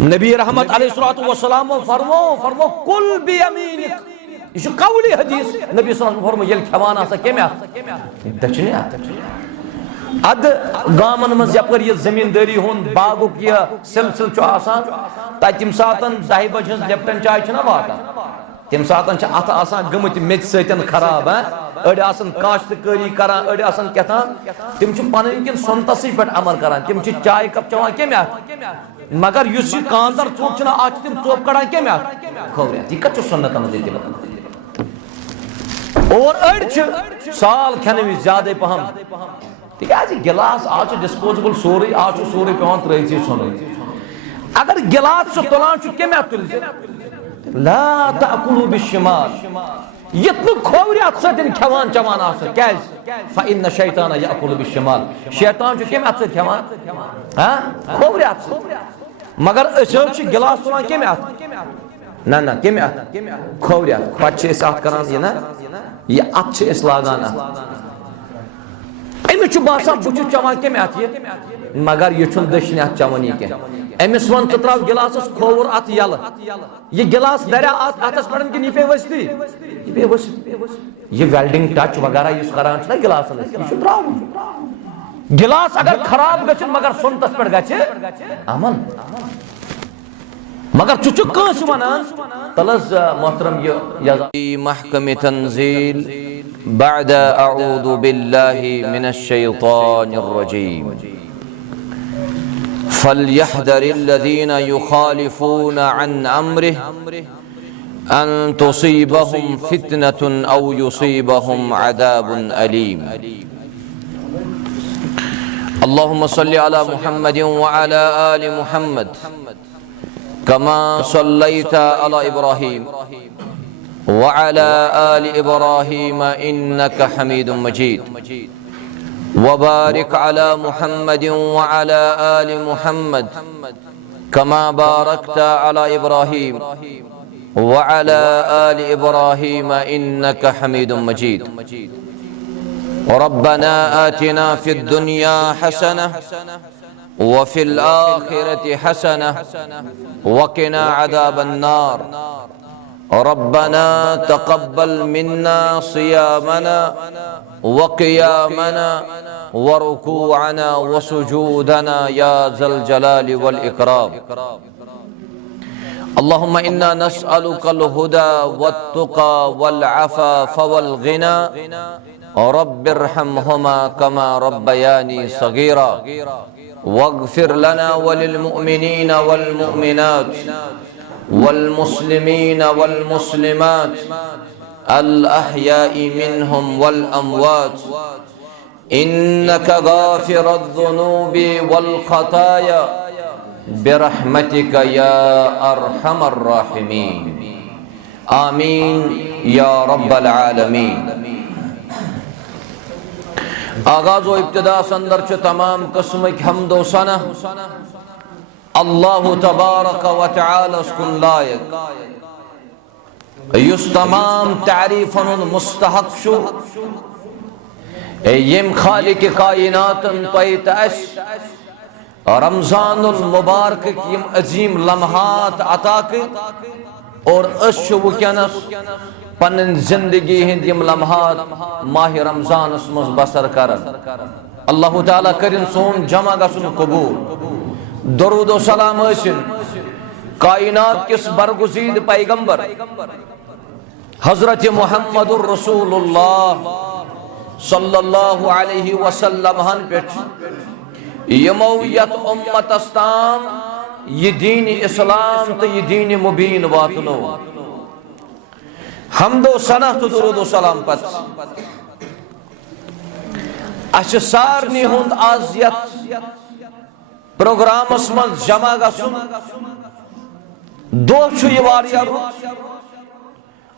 नबी रहमत अलैहिस्सलातु वस्सलाम फरमो कुल बियमीनिक। यह कौली हदीस नबी सल्लल्लाहु अलैहि वसल्लम फरमो ये खेवान आसा केमे दक्षिणे अद गामन मज यपर यह जमींदारी हुन बागुक यह सिलसिल आसान तम सात 10 बजे लिप्टन चाय वातान तम सात अत आसान गमत मेच सतन खराब अड़ आसन काश्तकारी करान अड़ आसन केतान तम पन किन सुनतस पे अमल करान तम चाय कप चवान केमे मगर युस कांदर चौक अत तम चोप कड़ान केमे खौरियत यह कत सुन्नत और अड़ साल खेने विज ज्यादा पहम तिकाज गिलास आज डिस्पोजेबल सोरे आज सोरे पेवान त्रैथी सुन अगर गिलास तुलान केमे तुल ला ताकुलू बिश्शिमाल यत खोवरियत सतन खेवान चवान क्या फ़इन्न शैतान याकुलु बिश्शिमाल शैतान केमे सत खेवान खोवरियत मगर अस गिलास तुलान केमे ना ना केमे खोवरियत पे अत करान यह ना यह अत लागान अमिस बासान बहुत चवान केमे मगर यह दशने अत चवान कह अमिस वन तो त्राव गिलासस खोवर अत यल यह गिलास दरिया अतस पे कि यह पे वस्ती यह वेल्डिंग टच वगैरह इस करान ना गिलास त्राव गिलास अगर खराब ग मगर सुनतस पे ग अमल मगर चुच वनान तलस मोहतरम महकम तंजील बाद अऊदु बिल्लाहि मिनश शैतानिर रजीम फलयहदरिल्लज़ीना युखालिफूना अन अम्रिहि अन तुसीबहुम फितनतुन औ युसीबहुम अज़ाबुन अलीम। अल्लाहुम्मा सल्लि अला मुहम्मदिन व अला आलि मुहम्मद कमा सल्लैता अला इब्राहीम व अला आलि इब्राहीम इन्नका हमीदुम मजीद व बारिक अला मुहम्मदिन व अला आलि मुहम्मद कमा बारकता अला इब्राहीम व अला आलि इब्राहीम इन्नका हमीदुम मजीद। रब्बना आतिना फिद दुनिया हसनह व फिल आखिरति हसनह व किना अज़ाबन नार। रब्बना तक़ब्बल मिन्ना सियामना व क़ियामना व रुकूअना व सुजूदना या ज़ल जलालि वल इकराम। अल्लाहुम्मा इन्ना नस्अलुकल हुदा वत्तुक़ा वल अफ़ाफ़ वल ग़िना रब्बिरहमहुमा कमा रब्बयानी सगीरा वग़्फ़िर लना वलिल मुअमिनीना वल मुअमिनात वल मुस्लिमीना वल मुस्लिमात अल अहयाई मिनहुम वल अमवात इन्नका गाफ़िरुज़ ज़ुनूबि वल ख़ताया बिरहमतिका या अरहमर राहिमीन। आमीन या रब्बल आलमीन। आगाज़ व इब्तिदा संदर तमाम किस्म हम्दो सना अल्लाह तबारक व तआला कुन लायक युस तमाम तारीफन मुस्तहक शु यम खालिक कायनातन तोत रमजानुल मुबारक यम अजीम लम्हात अता और वनस पन जिंदगी हिंद यम लम्हात माह रमजान मज बसर कर। अल्लाह ताला करिन सोन जमा गसन कबूल। दरूद व सलाम कायनात किस बरगुज़ीद पैगंबर हजरत मुहम्मदुर रसूलुल्लाह सल्लल्लाहु अलैहि वसल्लम हन पे यमो यत उम्मतस ताम ये दीन इस्लाम तो ये दीन मुबीन वातनो हमदो सना तो दरूद व सलाम पत अश सारनी हुंद आज यत प्रोग्रामस मन जमा गसुन दो छु ये वारिया रुत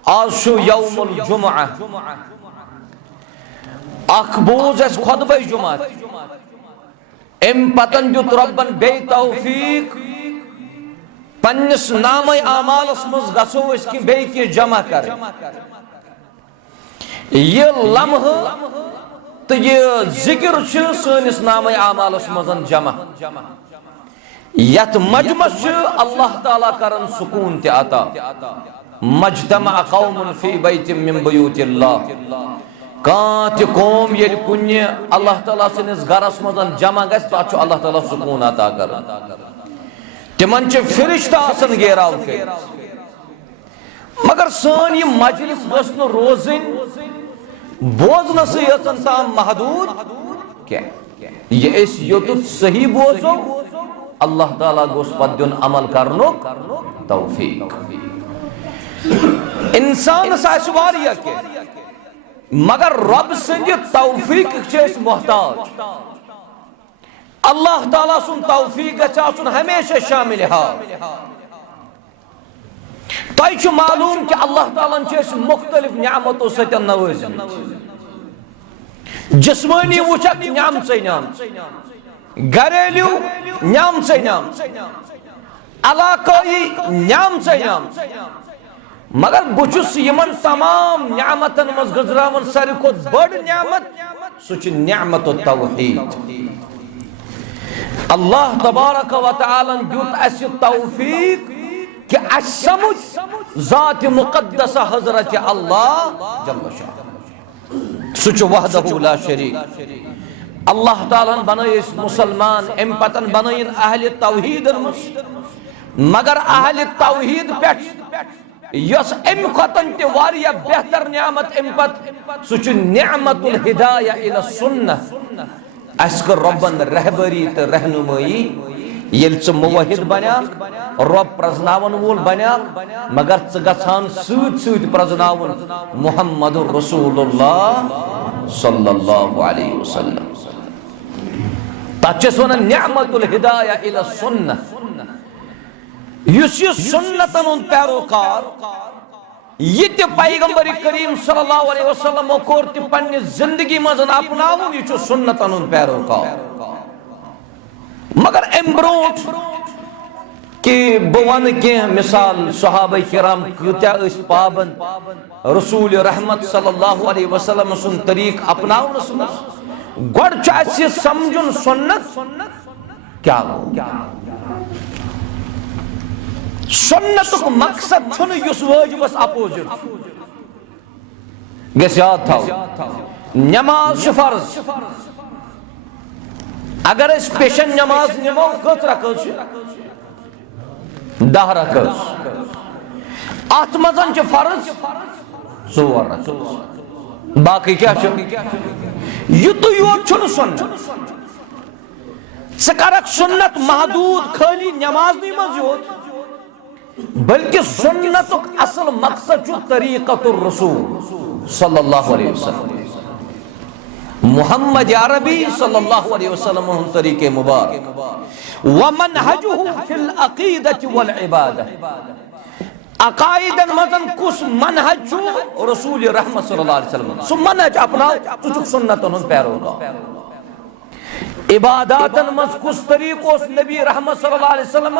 आज छु यौमुल जुमआ अख बोझ अस खुतबे जुमात एम पतन जो रब्बन बे तौफीक पन्निस नामे आमालस मज गसो इसकी बे के जमा कर ये लम्ह तो ये जिक्र सनिस नामे आमालस मजन जमा यत मजमस अल्लाह ताला करन सुकून ते अता मजतमा कौमुन फी बैतिम मिन बुयूतिल्लाह कांत कौम ये कुन्य अल्लाह ताला सनिस गरस मजन जमा गस तो अल्लाह ताला सुकून अता करन तिमन च फरिश्ता आसन घेराव के मगर सन ये मजलिस गस न रोजन बोजनस यसन ताम महदूद क्या ये इस योतुत सही बोजो अल्लाह ताला गोस पद्युन अमल करनो तौफीक इंसान साशवारिया के मगर रब संग तौफीक चेस मोहताज अल्लाह ताला सुन तौफीक गचासुन हमेशा शामिल हा तय मालूम कि अल्लाह ताला चेस मुख्तलिफ नियामतों सतन नवाजिन जिस्मानी वुचक न्याम घरेलू न्याम अलाकाई न्याम मगर बुचुस यमन तमाम न्यामतन मज गुजरावन सारी को बड़ न्यामत सुच न्यामत तौहीद अल्लाह तबारक व तआला दुत अस तौफीक कि अस समझ जात मुकद्दस हजरत अल्लाह जल्ल शाह सुच वहदहु ला शरीक अल्लाह ताला बनइस मुसलमान एम पतन बनइन अहले तौहीद मगर अहले तौहीद पेट यस एम खतन ते वारिया बेहतर नियामत एम पत सुच निअमतुल हिदाया इला सुन्नह अस्कर रब्बन रहबरी ते रहनुमाई येल च मुवहिद बन्या रब प्रजनावन वोल बन्या मगर च गछान सूत सूत प्रजनावन मुहम्मदुर रसूलुल्लाह सल्लल्लाहु अलैहि वसल्लम तचस वन निअमतुल हिदाया इला सुन्नह युस सुन्नतन उन पैरोकार ये ते पैगंबर करीम सल्लल्लाहु अलैहि वसल्लम कोर ते पन्ने जिंदगी मजन अपनावन ये सुन्नतन उन पैरोकार मगर एम्ब्रोट कि बवन के मिसाल सहाबा किराम कत्या पाबंद रसूल रहमत सल्लल्लाहु अलैहि वसल्लम सुन तरीक अपनावनस गड च समझुन सुन्नत क्या सुन्नतुक मकसद छुन युस वाजिबस अपोजिट गस याद थाव नमाज फर्ज अगर इस पेशन नमाज निमो कत रकस 10 रकस अत मजन च फर्ज 4 रकस बाकी क्या युत योत छुन सुन्नत सकरक सुन्नत महदूद खाली नमाज नहीं मजूद बल्कि सुन्नतुक असल मकसद छु तरीक़तुर रसूल सल्लल्लाहु अलैहि वसल्लम मुहम्मद अरबी सल्लल्लाहु अलैहि वसल्लम तरीके मुबारक व मनहजुहु फिल अक़ीदति वल इबादह अकायदन मजन कुस मनहज छु रसूल रहमत सल्लल्लाहु अलैहि वसल्लम सु मनहज अपना तुझ सुन्नतन पैरोगा इबादतन मज कुस तरीकों नबी रहमत सल्लल्लाहु अलैहि वसल्लम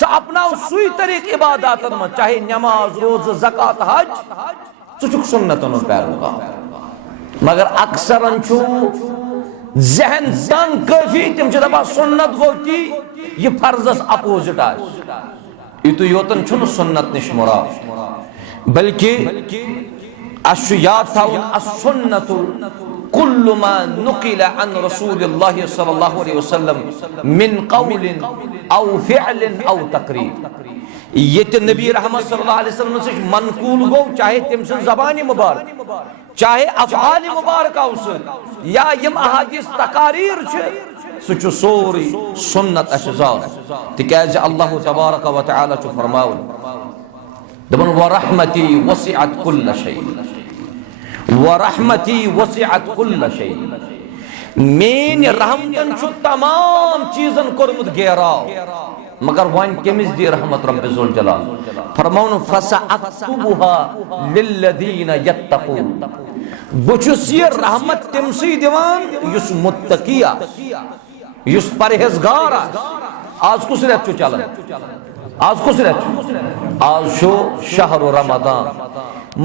स अपनाओ सुई तरीक इबादतन मज चाहे नमाज रोज ज़कात हज तुझ सुन्नतन पैरोगा मगर अक्सरन छु जहन तंग काफी तिम दपा सुन्नत गोती ये फर्जस अपोजिट आ युत योतन छु सुन्नत निश मुराद बल्कि अश याद थाउन असुन्नतु कुल्लु मा नुकिला अन रसूलिल्लाह सल्लल्लाहु अलैहि वसल्लम मिन कौलिन औ फिअलिन औ तकरीर ये नबी रहमत सल्लल्लाहु अलैहि वसल्लम से मनकूल गो चाहे तिम से ज़बान मुबारक चाहे अफ़आल मुबारक उस या यम अहादीस तकारीर छ सोरी सुन्नत अशजार तिकाज अल्लाह तबारक व तआला च फरमावन दबन व रहमती वसिअत कुल्ल शै व रहमती वसिअत कुल्ल शै मेन रहमतन छु तमाम चीजन कोरमुत घेराव मगर वन केमिस दी रहमत रब्बुल जलाल फरमाउन फसअक्तुबुहा लिल्लदीन यत्तकून बुचुस ये रहमत तिमसी दिवान युस मुत्तकिया युस परहेजगार आज कुछ रेत छु चलन आज कुछ रेत आज शो शहर रमदान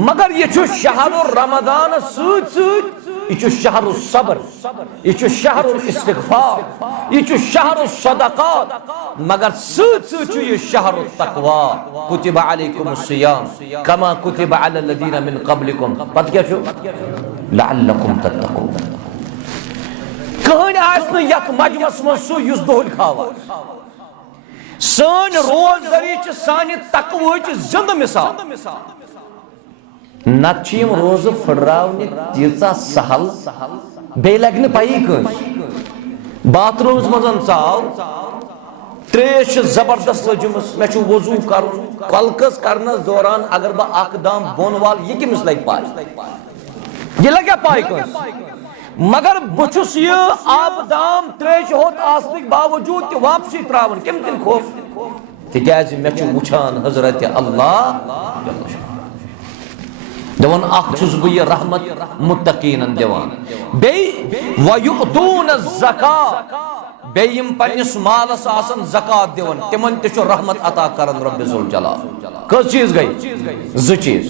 मगर ये छु शहर रमदान सूत सूत यह शहर सब्र, यह शहर इस्तिग़फ़ार, यह शहर सदक़ात, मगर सच यह शहर तक़वा। कुतिबा अलैकुमुस सियाम कमा कुतिबा अलल लज़ीना मिन क़ब्लिकुम, पत क्या छु लअल्लकुम तत्तक़ून। कहन आसन यत मजमस मं सु युस दोहल खावा। सान रोजदारी सानि तक़वच जिंद मिसाल। नम रोज फुर्रावने तीचा सहल बे लगे पई कस बाथरूम मज चाव त्रेश जबरदस्त लजमस मे वजू कर कलकस करनस दौरान अगर बह अख दाम बोन वाल यह कमिस लग पाए यह लगे पाए कस मगर बहुस यह आब दाम त्रेश होत आसनिक बावजूद वापसी त्रावन कम दिन खौफ तिकाज मे वुछान हजरत अल्लाह दवन अखुस बह रहमत मुत्तकीनन दिवान बे वयुतून ज़का बेयम पन्निस मालस आसन ज़कात दिवन तिमन ते रहमत अता करन रब्बे ज़ुल जलाल। कस चीज गई ज चीज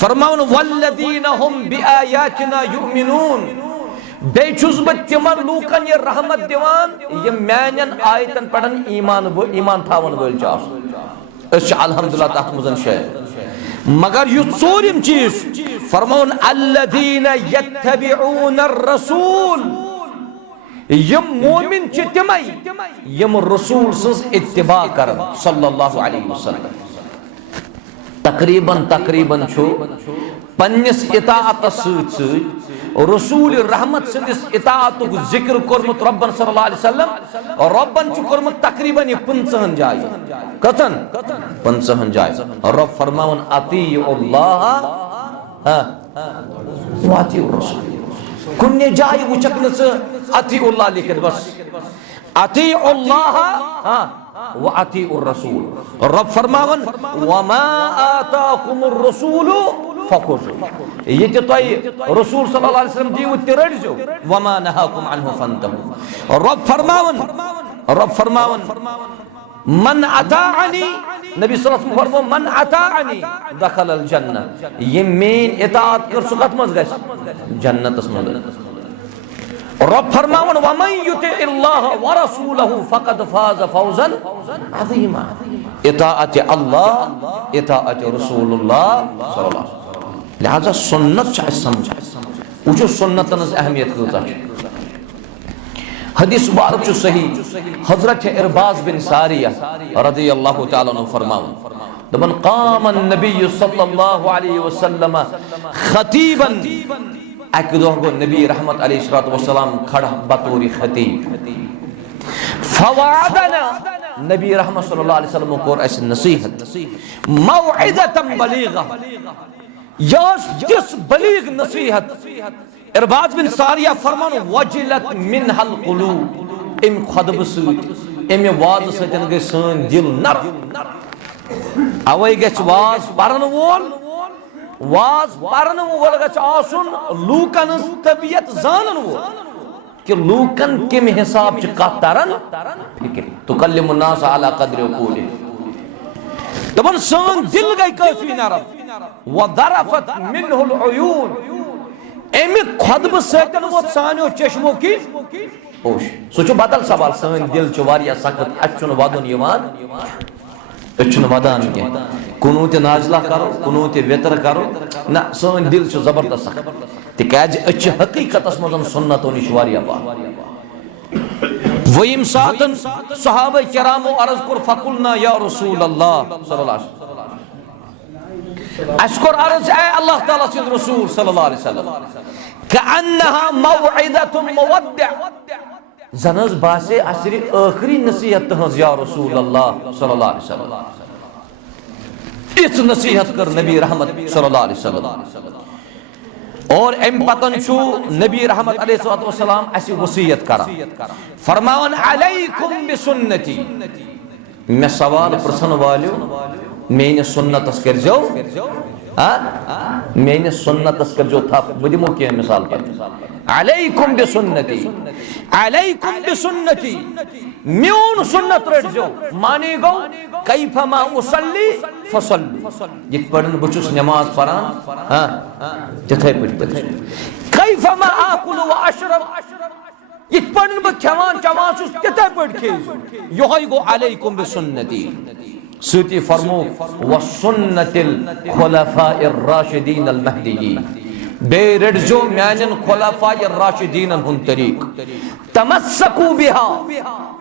फरमाउन वल्लदीन हुम बिआयातिना युमिनून बे छुस बह तिमन लूकन ये रहमत दिवान ये मैनन आयतन पढ़न ईमान थावन वल चास अल्हम्दुलिल्लाह तथ मजन शे मगर यह चोरिम चीज फरमाउन अल्लज़ीना यत्तबिऊन रसूल यम मोमिन च तिमई यम रसूल सज इत्तिबा करन सल्लल्लाहु अलैहि वसल्लम। तकरीबन छु पन्निस इताअत सत रसूल रहमत सदिस इताअतुक जिक्र कोरमुत रब्बन सल्लल्लाहु अलैहि वसल्लम रब्बन छु कोरमुत तकरीबन 50 जाय कतन 50 जाय रब फरमावन अतीउल्लाह व अतीउर रसूल कुन्ने जाय वुचक न अतीउल्लाह लिखत बस अतीउल्लाह व अतीउर रसूल रब फरमावन वमा आताकुमुर रसूलु फखुज़ू ये रसूल सल्लल्लाहु अलैहि वसल्लम दीव तिरजो वमा नहाकुम अन्हु फंतहू। रब फरमावन मन अताअनी नबी सल्लल्लाहु अलैहि वसल्लम फरमावन मन अताअनी दखलल जन्नह ये मेन इताअत कर सुकत मज गस जन्नतस मज। रब फरमावन वमन युतिइल्लाह व रसूलहु फक़द फाज़ फौज़न अज़ीमा। इताअत अल्लाह इताअत रसूलुल्लाह सल्लल्लाहु अलैहि वसल्लम लिहाजा सुन्नत समझा वो सुन्नतन अहमियत कूत हदीस मुबारक सही हजरत इरबाज बिन सारिया रज़ियल्लाहु तआला अन्हु फरमावन दबन क़ाम नबी सल्लल्लाहु अलैहि वसल्लम खतीबन एक दोह गो नबी रहमत अलैहिस्सलातु वस्सलाम खड़ा बतौर खतीब फवादना नबी रहमत सल्लल्लाहु अलैहि वसल्लम को ऐसे नसीहत मौइदतन बलीगा यस जिस बलीग नसीहत इरबाज बिन सारिया फरमान वजिलत मिनहल कुलूब इम खदब सत इम वाज सतन गई सन दिल नर अवै गछ वाज परन वोल गछ आसुन लूकन तबियत जानन वोल कि लूकन किम हिसाब च कत तरन फिक्र तुकल्लिमुन नास अला कद्र उकूलि दबन सन दिल गई काफी नरम व दरफत मिनहुल उयून एमि खदब सतन वो सानो चश्मो की ओश सोचो बदल सवाल सन दिल च वारिया सख्त अचुन वदन यमान अचुन वदान के कुनूत नाज़िला करो कुनूत वितर करो ना सन दिल च जबरदस्त सख्त तिकाज अच हकीकतस मजन सुन्नतो निश वारिया बा वयम सातन सहाबा किरामो अर्ज कर फकुलना या रसूल अल्लाह सल्लल्लाहु अलैहि वसल्लम अशकुर अर्ज ए अल्लाह ताला से रसूल सल्लल्लाहु अलैहि वसल्लम कअन्नहा मौइदतुन मुवद्दि जनज बासे असरी आखिरी नसीहत हज या रसूल अल्लाह सल्लल्लाहु अलैहि वसल्लम इस नसीहत कर नबी रहमत सल्लल्लाहु अलैहि वसल्लम और एम पतन छु नबी रहमत अलैहि वसल्लम ऐसी वसीयत करा फरमान अलैकुम बिसुन्नती मैं सवाल प्रश्न वालियो मेने सुन्नतस करजो मेने सुन्नतस करजो था बुदिमो के मिसाल पर अलैकुम बिसुन्नती म्यून सुन्नत रटजो माने गो कैफमा उसल्ली फसल्ली ये पढ़न बचुस नमाज पढ़ान तिथे पढ़ कैफमा आकुल व अशरब इत पढ़न ब खवान चवान सुस तिथे पढ़ खेज योहै गो अलैकुम बिसुन्नती सती फरमो व सुन्नतिल खुलफाइर राशिदीन अल महदीयीन बे रडजो म्यानन खुलफाइर राशिदीन हुन तरीक तमस्सकू बिहा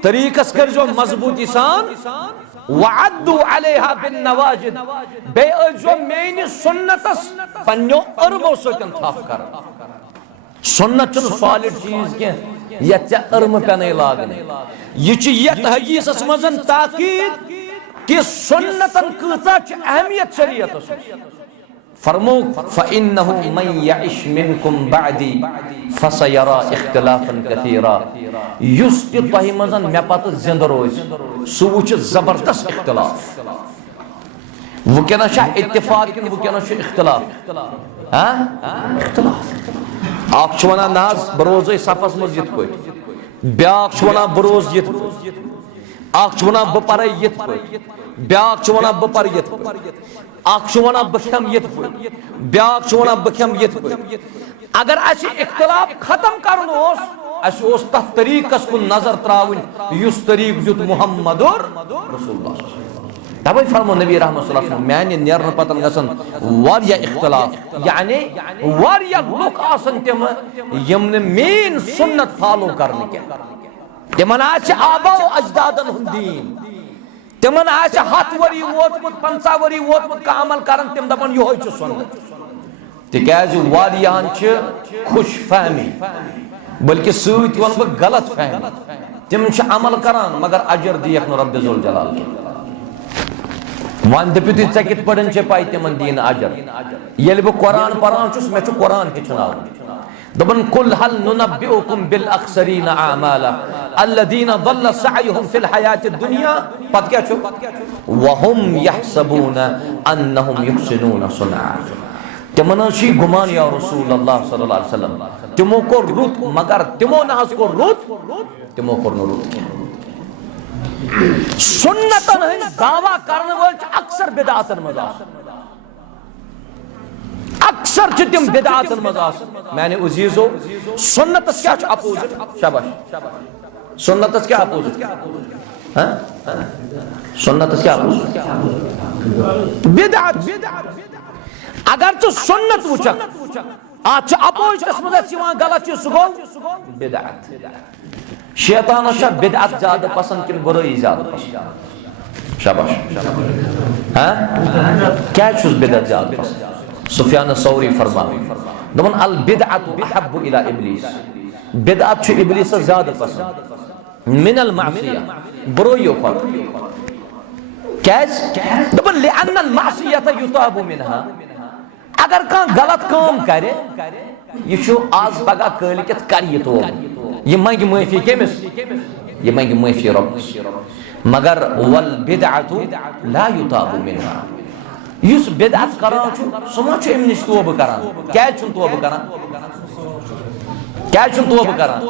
तरीकस करजो मजबूती सान वअद्दू अलैहा बिन नवाजिद बे अजो मेनी सुन्नतस पन्यो अरमो सतन थाफ कर सुन्नत चुन सॉलिड चीज के यत अरम पने लागने यच यत हदीसस मजन ताकीद कि सुन्नतन कसा च अहमियत शरीयतस फरमो फइन्नहु मन यइश मिनकुम बअदी फसयरा इख्तिलाफन कसीरा युस कि तहि मजन मे पत जिंद रोज सु वुच जबरदस्त इख्तिलाफ वुकनस इत्तिफाक कि वुकनस इख्तिलाफ हां इख्तिलाफ आख वना नाज बरोज सफस मज यत पट ब्याक वना बरोज यत आख वना ब पर यत पट ब्याक वना ब पर यत आख वना बखम यत पट ब्याक वना बखम यत पट अगर अस इख्तिलाफ खत्म करन ओस तथ तरीकस कुन नजर त्रावन युस तरीक जुत मुहम्मदुर रसूलुल्लाह तबे फरमो नबी रहमत सल्लल्लाहु अलैहि वसल्लम माने नेरन पतन गसन वारिया इख्तिलाफ यानी वारिया लोक आसन तम यमने मेन सुन्नत फॉलो करने के तमन आछ आबा अजदादन हुंदीन तमन आछ 7 वरी वोतमुत 50 वरी वोतमुत का अमल करन तम दपन यो छ सुन्नत तिकाज वारियान छ खुश फहमी बल्कि सूत वन ब गलत फहमी तम छ अमल करन मगर अजर दियक न रब जुल जलाल वन दपित चकित पड़न चे पाई तमन दीन अजर येल ब कुरान परान छुस मे छ कुरान हेचनाव दबन कुल हल नुनब्बिउकुम बिल अक्सरीन आमाला अल्लदीना दल्ल सअयुहुम फिल हयात दुनिया पत क्या छु वहुम यहसबून अन्नहुम युहसिनून सुनआ तमन छी गुमान या रसूल अल्लाह सल्लल्लाहु अलैहि वसल्लम तिमो को रुत मगर तिमो नहस को रुत तिमो को रुत सुन्नतन है दावा करने वाले अक्सर बिदअतन मजास अक्सर तिम बिदअतन मजास मैंने उजीजो सुन्नतस क्या अपोजिट शाबाश सुन्नतस क्या अपोजिट हां सुन्नतस क्या अपोजिट बिदअत अगर तो सुन्नत वुचक आज अपोजिटस मजास गलत चीज गो बिदअत शैतान अच्छा बिदअत ज्यादा पसंद कि बुराई ज्यादा पसंद शाबाश हां क्या चीज बिदअत ज्यादा पसंद सुफियान सौरी फरमा दमन अल बिदअत अहब्बु इला इब्लिस बिदअत छु इब्लिस ज्यादा पसंद मिन अल मासिया बुराई पर कैस दमन लिअन अल मासियत युताबु मिनहा अगर का गलत काम करे ये छु आज पगा कलिकत कर ये तो ये मंग माफी केमिस ये मंग माफी रब मगर वल बिदअतु ला युताबु मिनहा युस बिदअत करान छु समा छु एम निश तौबा करान क्या छु तौबा करान क्या छु तौबा करान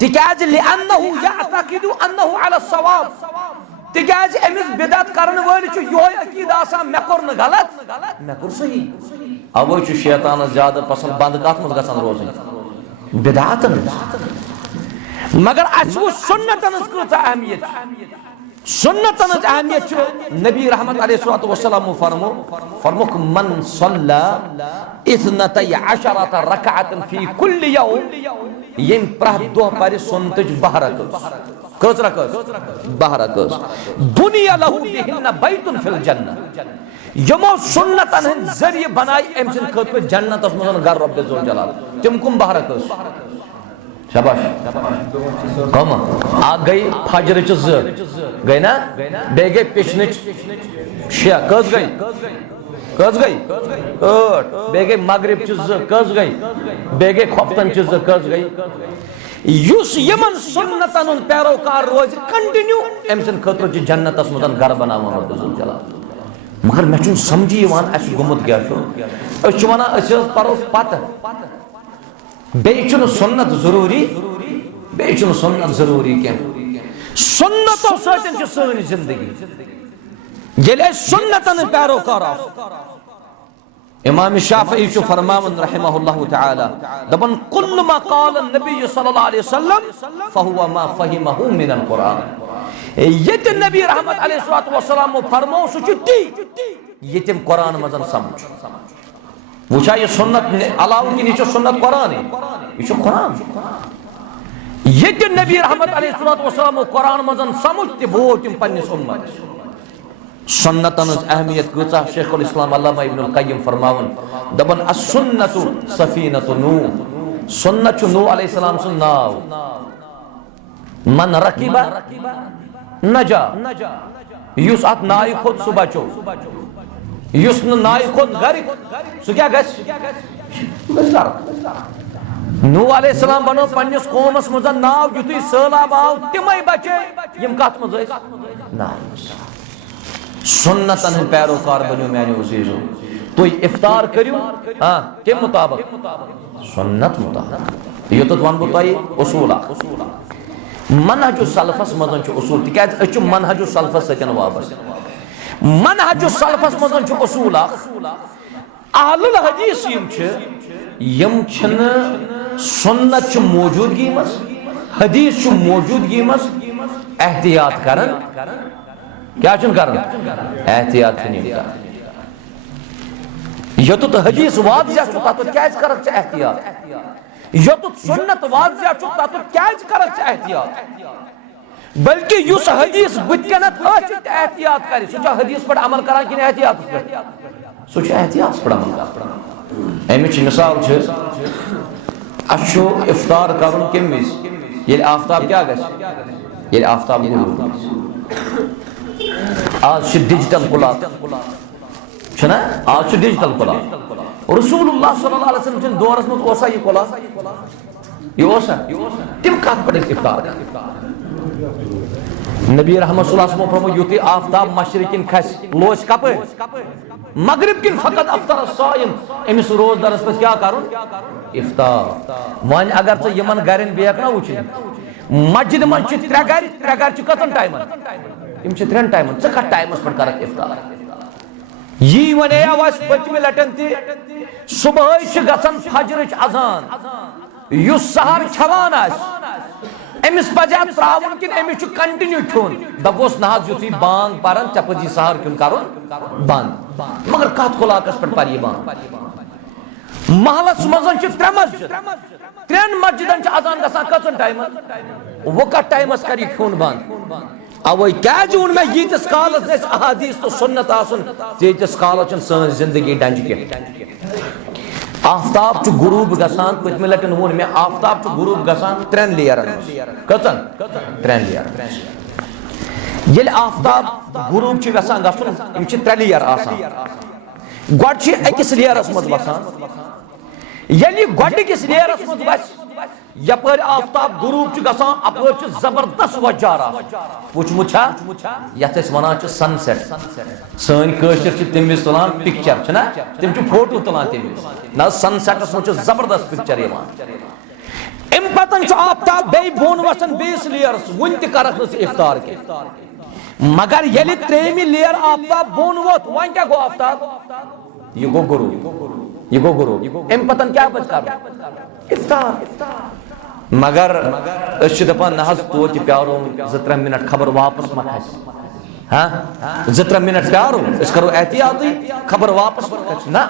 तिकाज लिअन्नहु यअतकिदु अन्नहु अला सवाब तिकाज एमिस बिदअत करन वाली छु यो अकीद आसा मे कर न गलत मे कर सही अब छु शैतान ज्यादा पसंद बंद कात मत गसन रोज बिदअतन मगर अशु सुन्नतन कसा अहमियत सुन्नतन अहमियत नबी रहमत अलैहि वसल्लम फरमुक मन सल्ला इस्नतै अशरत रकअतन फी कुल्ल यौम यम प्रह दो पर सुन्नत बहरक कस रकस बहरक दुनिया लहु बिहिन बैतुन फिल जन्नह यमो सुन्नतन जरिए बनाई एमसिन खत जन्नत मजन घर रब जुल जलाल तिम कुम बहरक शाबाश कम आ गई फजर च गई ना बे गई पिछन शे कस गई 8 बे गई मगरिब च कस गई बे गई खफ्तन च कस गई युस यमन सुन्नतन पैरोकार रोज कंटिन्यू एमसन खतर च जन्नत मजन घर बनावन रब जुल जलाल मगर मे छु समझी यवान अस गुमत क्या छु अस छु वना अस परो पत बेचुन सुन्नत जरूरी बेचुन सुन्नत जरूरी क्या सुन्नतो सतन च सोनी जिंदगी जेले सुन्नतन पैरोकार इमाम शाफई छु फरमावन रहमहुल्लाह तआला दबन कुल्लु मा क़ाल नबी सल्लल्लाहु अलैहि वसल्लम फहुवा मा फहिमहु मिन अल कुरान। ये नबी रहमत अलैहि वसल्लम फरमाओ सु ती ये तिम कुरान मजन समझ वुछा ये सुन्नत अलाउ कि ये सुन्नत कुरान है ये कुरान ये नबी रहमत अलैहि वसल्लम कुरान मजन समझ ते वो तिम पन्निस उम्मत सुन्नतन अहमियत गुजा शेखुल इस्लाम अल्लामा इब्नुल क़य्यिम फरमावन दबन अस सुन्नतु सफीनतु नूह सुन्नत नूह अलैहि सलाम सुन नाव मन रकीबा नजा युस अत नाय खोद सु बचो युस न नाय खोद घर सु क्या गस नूह अलैहि सलाम बनो पन्निस कौमस मज नाव युतुय सैलाब आव तिमै बचे यम कत मज नाव सुन्नतन पैरोकार बनो मैंने उसीजो तो इफ्तार करियो हाँ के मुताबिक सुन्नत मुताबिक ये तो वन बताई उसूल मनहज सलफस मजन उसूल तिकाज मनहज सलफस सतन वाबस्त मनहज सलफस मजन उसूल अहलुल हदीस यम सुन्नत मौजूदगी मज हदीस मौजूदगी मज एहतियात करन क्या करना एहतियात योतुत हदीस वाजिया तत क्या करक एहतियात योतुत सुन्नत वाजिया तत क्या करक एहतियात बल्कि युस हदीस बुतकनत एहतियात कर सह हदीस पर अमल करान कि एहतियात पे सह एहतियात पर अमल कर अमिच मिसाल अशो इफ्तार करुन कम विज ये आफ्ताब क्या गस ये आफ्ताब आज डिजिटल कुलात छना आज डिजिटल कुलात रसूलुल्लाह सल्लल्लाहु अलैहि वसल्लम दौरस में ओसा ये कुलात ये ओसा तिम कत पर इफ्तार नबी रहमत सल्लल्लाहु अलैहि वसल्लम फरमाया युति आफ्ताब मशरिकिन खस लोच कप मगरिब किन फकत अफ्तर साइम एमिस रोजदारस पर क्या करुन इफ्तार वन अगर तो यमन गरन बेक ना वुच मस्जिद मन त्रे गर कतन टाइम यम त्रेन टाइम कत टाइमस पर करक इफ्तार यी वने आवाज पतमे लटन ति सुबह गसन फजर अजान युस सहर छवान अमिस पजा त्रावन कि अमिस कंटिन्यू खोन दपोस ना युथी बांग परन चपजी सहर क्यों करुन बंद मगर कत खुलाकस पर पर बांग महलस मजन त्रे मस्जिद त्रेन मस्जिदन अजान गसान कतन टाइम वो कत टाइमस कर खोन बंद अवे क्या उन मैं यीतिस कालस ने अहादीस तो सुन्नत आसन यीतिस कालस सन जिंदगी डंज के आफ्ताब च गुरूब गसान पतमे लटन वोन मैं आफ्ताब च गुरूब गसान त्रेन लेयरन कतन त्रेन लेयर ये आफ्ताब गुरूब च गसान गसन इम च त्रे लेयर आसान गोड च अकिस लेयरस मत बसान यली गोड किस लेयरस मत बस यपर आफ्ताब गुरूब च गसान अपर च जबरदस्त वजारा पुछ मुछा यथस वना च सनसेट सन कशर च तिमिस तुलान पिक्चर छना तिम च फोटो तुलान तिमिस ना सनसेटस मच जबरदस्त पिक्चर यमान इम पतन च आफ्ताब बे बोन वसन बेस लेयर्स वन त करक न इफ्तार के मगर यली त्रेमी लेयर आफ्ताब बोन वोत वन क्या गो आफ्ताब ये गो गुरु इम पतन क्या बच कर इफ्तार मगर दपान ना तो प्यारो 2-3 मिनट खबर वापस मत हाँ 2-3 मिनट प्यारो करो एहतियात खबर वापस मत ना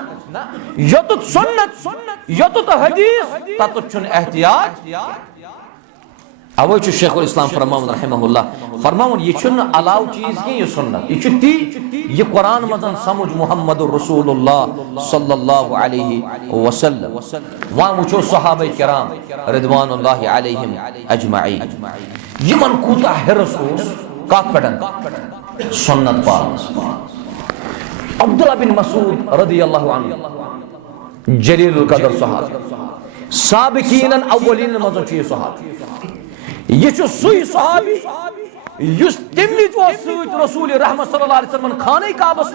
योतुत सुन्नत योतुत हदीस तत छुन एहतियात अवै छु शेखुल इस्लाम फरमावन रहमहुल्लाह फरमावन ये छुन अलाउ चीज की ये सुन्नत ये छुती ये कुरान मदन समझ मुहम्मदुर रसूलुल्लाह सल्लल्लाहु अलैहि वसल्लम वहां मुझो सहाबा किराम रिदवानुल्लाहि अलैहिम अजमईन यमन कूता हिरस कत पटन सुन्नत पाक अब्दुल्लाह बिन मसूद रदियल्लाहु अन्हु जलीलुल कदर सहाबी साबिकीन अव्वलीन मजन छु सहाबी ये सुई सहाबी युस तमिज रसूल रहमत सल्लल्लाहु अलैहि वसल्लम खाने काबस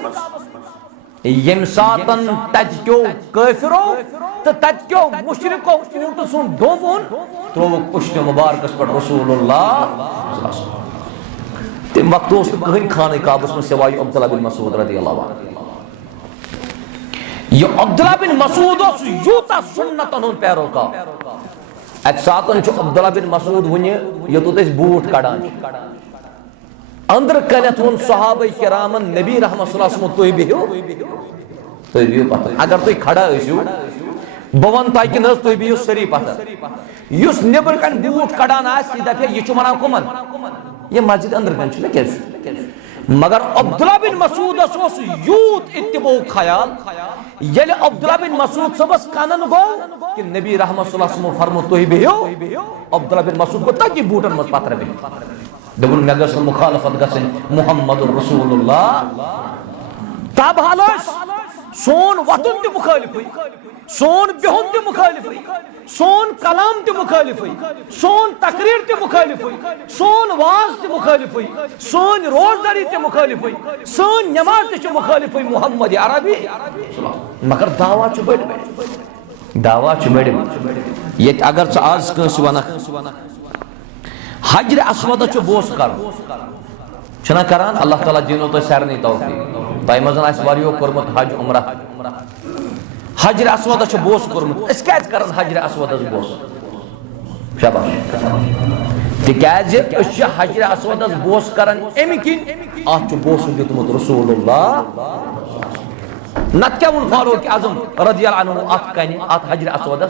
यम सातन तजक्यो काफिरो तो तजक्यो मुशरिको ऊंट सुन दोवन तो पुष्ट मुबारकस पर रसूलुल्लाह तम वक्त कहीं खाने काबस में सिवाय अब्दुल्लाह बिन मसूद रदियल्लाहु अन्हु ये अब्दुल्ला बिन मसूद यूता सुन्नतन हुन पैरोकार अक सातन अब्दुल्ला बिन मसूद वन योत बूट कड़ान अंदर कनत वोन सहाबा किरामन नबी रहमत तुह बिहियो पथ अगर तुम खड़ा बह वन तुह कि तुह बिहियो सरी पथ युस नबर कन बूट कड़ान दपे यह वन कुमन यह मस्जिद अंदर कन क्या मगर अब्दुल्ला बिन मसूद यूत इत्तिबो ख्याल ये अब्दुल्ला बिन मसूद सबस कानन गो कि नबी रहमत फरमो तुह बिहियो अब्दुल्ला बिन मसूद गो तक बूटन मज पत्र बिह दोन मे गस मुखालफत गसन मुहम्मद रसूलुल्लाह तब हाल सोन वतन त मुखालिफ सोन बिहुन त मुखालिफ सोन कलाम त मुखालिफ सोन तकरीर त मुखालिफ सोन वाज त मुखालिफ सोन रोजदारी त मुखालिफ सोन नमाज त मुखालिफ मुहम्मद अरबी मगर दावा च बड़ दावा च बड़ ये अगर आज कंस वनक हजर अस्वद बोस कर करान अल्लाह ताला दिनो तो सारे तौफीक तह मज कोर्मुत हज उमरा हजर अस्वद बोस कोर्मुत कर हजर अस्वद बोस शाबाश तिकाज हजर अस्वद बोस कर अमि किन अत बोस दितमुत रसूलुल्लाह नत क्या वोन फारूक आजम रदियल्लाहु अन्हु अत कन अत हजर अस्वद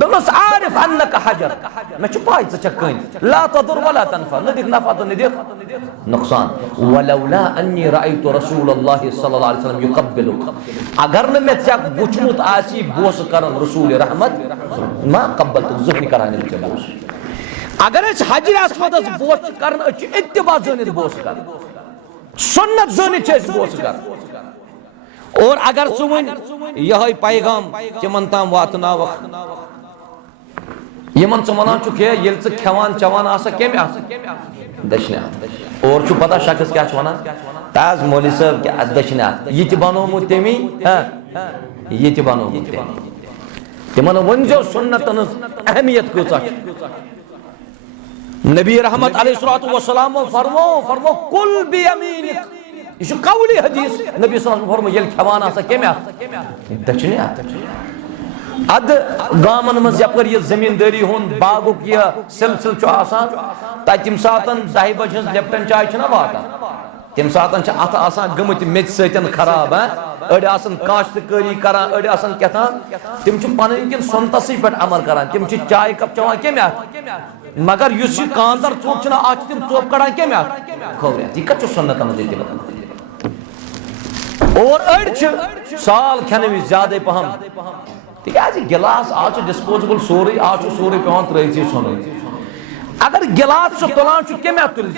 दोनों आरिफ अन्नक हजर मैं पाई कन ला तदुर वला तनफा न दिख नफा तो न दिख नुकसान वलौला अन्नी रायतु रसूलुल्लाह सल्लल्लाहु अलैहि वसल्लम युकब्बिलु अगर न मैं क्या बुचमुत आसी बोस करन रसूल रहमत मा कब्बलतु जुहनी कराने के बोस अगर इस हजर अस्वद बोस करन इत्तिबा जनित बोस कर सुन्नत जनित बोस कर और अगर सुन यह पैगाम तिमन ताम वातनावक यमन वन ये खेवान चवान कम दशने और पता शख्स क्या वन ताज मौली साहब क्या दशने यह बनोमुत तमी यह बनोमुत तिमन वनजो सुन्नतन अहमियत कूचा नबी रहमत अलैहिस्सलातु वस्सलाम फरमो फरमो कुल बियमीनिक यह कौली हदीस नबी सल्लल्लाहु अलैहि वसल्लम ये खेवान कम दशने अद गामन मज यपर यह जमींदारी हुन बागुक यह सिलसिल तम सात 10 बजे लेप्टन चाय वात तम सात अत गमत मेच सतन खराब अड़ काश्तकारी करान अड़ क्या तम पन किन सोनतस पे अमल करान तम चाय कप चवान कम मगर इस कांदर चौक तम चौप कड़ान कम खोवरिया यह कत सुन्नत और अड़ साल खेन वि ज्यादा पहम तिकाज गिलास आज डिस्पोजेबल सोरे आज सोरे पेवान त्रैसी सोन अगर गिलास तुलान कम तुल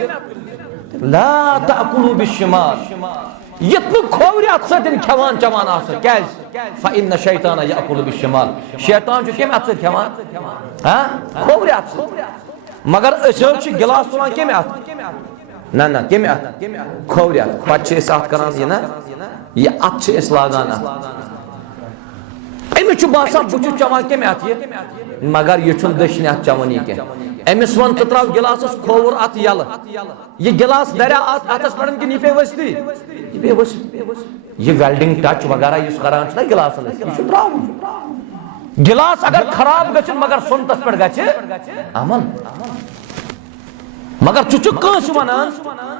ला ताकुलू बिश्शिमाल यत खोवरिया सतन खेवान चवान क्या फइन्न शैतान याकुलू बिश्शिमाल शैतान कम खेवान खोवरिया मगर गिलास तुलान कम ना ना कम खोवरिया पे करान यह अत लागान अमिस बासान बहुत चवान कम मगर यह दशने अत चवान कह अमिस वन तो त्राव गिलासस खोवर अत यल यह गिलास दरिया अतस पे कि यह पे वस्ती यह वेल्डिंग टच वगैरह इस करान गिलास यह त्राव गिलास अगर खराब ग मगर सुनतस पे अमल मगर चुच वन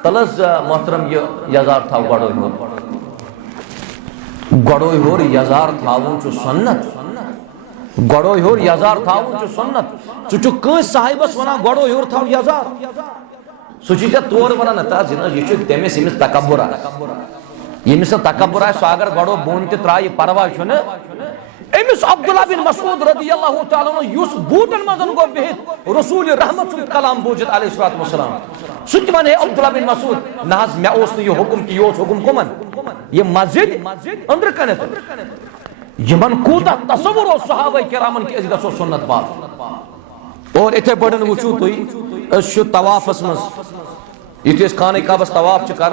तलस मोहतरम यह यजार था गड़ो होर यजार थावन सुन्नत गड़ो होर यजार थावन सुन्नत कस साहिबस वन गड़ो होर थाव यजार सह तौर वन यह तमिस यमिस तकब्बुर यमिस तकब्बुर सह अगर गड़ो बोन त्राय परवाह अमिस अब्दुल्ला बिन मसूद रदियल्लाहु ताला अन्हु युस बूटन मजन गो बिहित रसूल रहमत कलाम बोजित अलैहिस्सलातु वस्सलाम सुच वन है अब्दुल्ला बिन मसूद ना मे ओस यह हुकुम कि यह हुकुम कुमन यह मस्जिद अंदर कनत यमन कूता तसव्वुर सहाबा किरामन कि गसो सुन्नत पाल और इथे बड़न वुचू तुई तवाफस मज युत खाने काबस तवाफ कर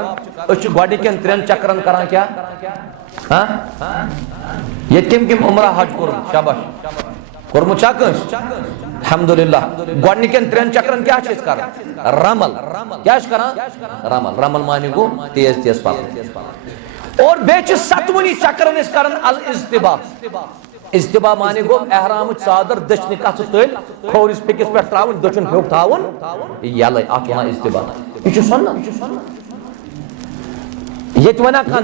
गोडन 3 चक्करन करान क्या ये किम किम उमरा हज कोर शाबाश कोरमु चाकस अल्हम्दुलिल्लाह गोडन 3 चक्करन क्या कर रमल क्या कर रमल रमल माने गो तेज तेज पाल और बेच सतवनी चक्रन करन अल इज्तिबा। इज्तिबा माने गो एहराम चादर दशनि कस तल खोरिस पिकस पे त्रावन दचन फ्योक थावन यले अत वन इज्तिबा। यह सुन्नत ये वना कह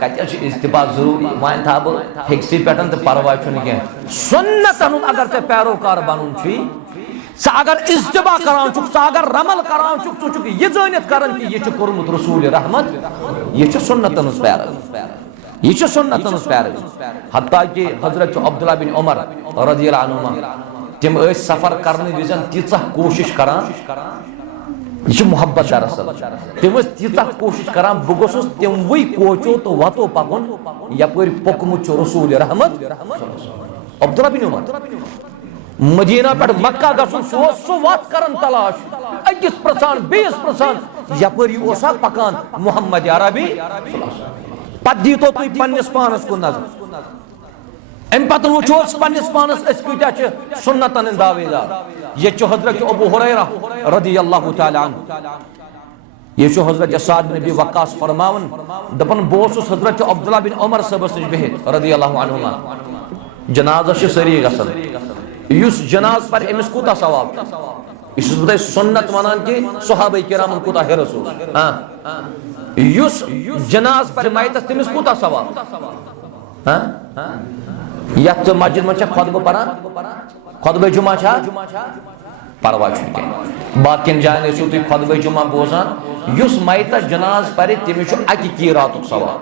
कत इज्तिबा जरूरी वन था बह फिक्सी पे तो परवाह कह सुन्नत अगर चे पैरोकार बनून अगर इज्तिबा करान अगर रमल करान चुक यह जानित कर कि यह कोर्मुत रसूल रहमत यह सुन्नतन पैरवी यह सुन्नतन पैरवी। हत्ता कि हजरत अब्दुल्ला बिन उमर रज़ियल्लाहु अन्हुमा तिम सफर करने विजन तीचा कोशिश करान यह मोहब्बत दरअसल तिम तीचा कोशिश करान बह गोसुस तिमवै कोचो तो वतो पकुन यपर पोकमुत रसूल रहमत अब्दुल्ला बिन उमर मदीना पे मक्का गसन सो वत करन तलाश अकिस प्रसान बेस प्रसान यपर ओसा पकान मोहम्मद अरबी पत दीतो तुम पन्निस पानस कुन नजर अम पत वो पन्निस पानस कत्या सुन्नतन दावेदार। ये हजरत अबू हुरैरा रज़ियल्लाहु तआला अन्हु ये हजरत साद बिन अबी वक्कास फरमावन दपन बह हजरत अब्दुल्ला बिन उमर सबस निश बिहित रज़ियल्लाहु अन्हुमा जनाजा सरी गसन युस जनाज पर अमिस कूता सवाब यह बह सुन्नत वनान कि सहाबा किरामन कूता हिरस युस जनाज पर मैतस तमिस कूता सवाब यथ मस्जिद में खुतबह परान खुतबह जुमा परवाह बाकिन जान तुम खुतबह जुमा बोजान युस मैतस जनाज पर तमिस अकि कीरात सवाब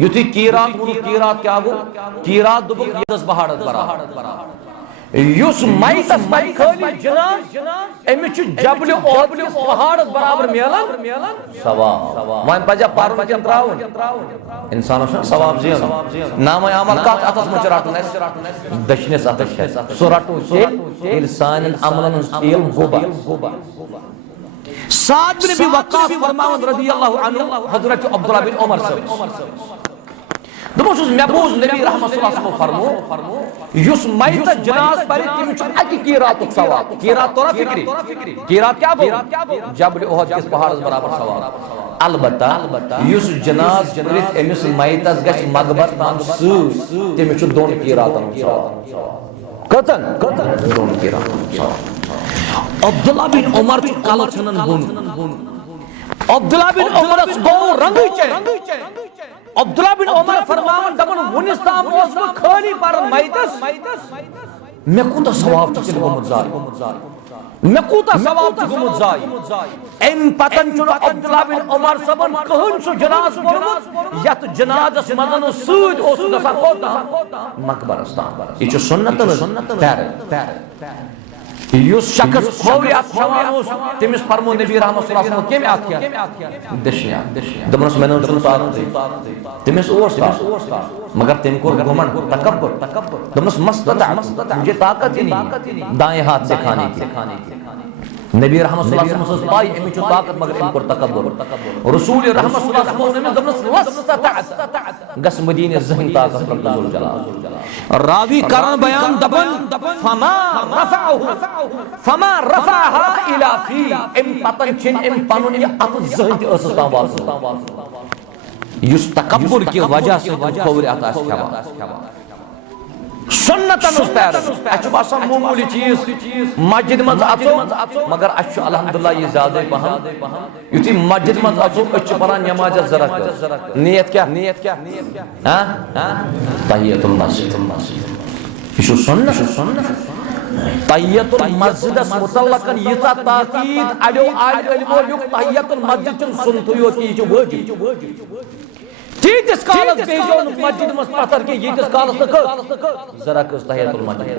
युथि कीरात वो कीरात क्या गो कीरात दुबुक यदस बहाड़त बराबर युस मैतस पर खाली जनाज अमिस जबल ओबल पहाड़स बराबर मिलन सवाब वन पजा पार किन त्रावन इंसान सवाब जीन नाम अमल कत अतस मच रटन दशनस अतस सो रटो से सान अमलन तेल गोबा। साद बिन अबी वक्कास फरमावन रज़ियल्लाहु अन्हु हजरत अब्दुल्ला बिन उमर से दमोस मे बोज नबी रहमत सल्लल्लाहु अलैहि वसल्लम फरमो युस मैत जनाज पर तिम अकि कीरात सवाब कीरात तोरा फिक्री कीरात क्या गो जबल ओहद किस पहाड़ बराबर सवाब अलबत्ता युस जनाज पर एमिस मैतस गछ मगबर तान सु तिम दोन कीरातन सवाब कतन दोन कीरातन सवाब। अब्दुल्ला बिन उमर कल छनन बुन अब्दुल्ला बिन उमर गो रंग अब्दुल्ला बिन उमर फरमावन दपन वनिस ताम ओस बह खाली पर मैतस मे कूता सवाब चल गोमुत जाय मे कूता सवाब गोमुत जाय एम पतन चुन अब्दुल्ला बिन उमर सबन कहन सु जनाज परमुत यत जनाजस मदन सूद ओस गसा कोता मकबरस्तान ये सुन्नत पैर युस शख्स खोवरि अत खवान तमिस फरमो नबी रहमत सल्लल्लाहु अलैहि वसल्लम केम अत दशनिया दमनस मेन तमिस ओस मगर तम कोर घमंड तकब्बुर दमनस मस्तता मुझे ताकत ही नहीं दाएं हाथ से खाने की। नबी रहमत सल्लल्लाहु अलैहि वसल्लम पाई अमिच ताकत मगर इन कोर तकब्बुर रसूल रहमत सल्लल्लाहु अलैहि वसल्लम दमनस वस्तता गस मदीने जहन ताकत रब्बुल जलाल रावी करन बयान दबन फमा रफाहा इला फी एम पतन छिन एम पनुन ये अत जहन असता वास युस तकब्बुर की वजह से खोवरि अत खवा सुन्नतन पैर अच्छ बसान मामूली चीज मस्जिद मज अचो मगर अच्छ अल्हम्दुलिल्लाह ये ज्यादा पहन युथि मस्जिद मज अचो अच्छ परान नमाज जरा नियत क्या हां तहियतुल मस्जिद ये सुन्नत तहियतुल मस्जिद मुतल्लकन यता ताकीद अडो आलिमो युक तहियतुल मस्जिद चुन सुनतो यो की जो वाजिब तीस कालस बेजो मस्जिद मस पत्थर के यीतिस कालस तक जरा कस तहियतुल मस्जिद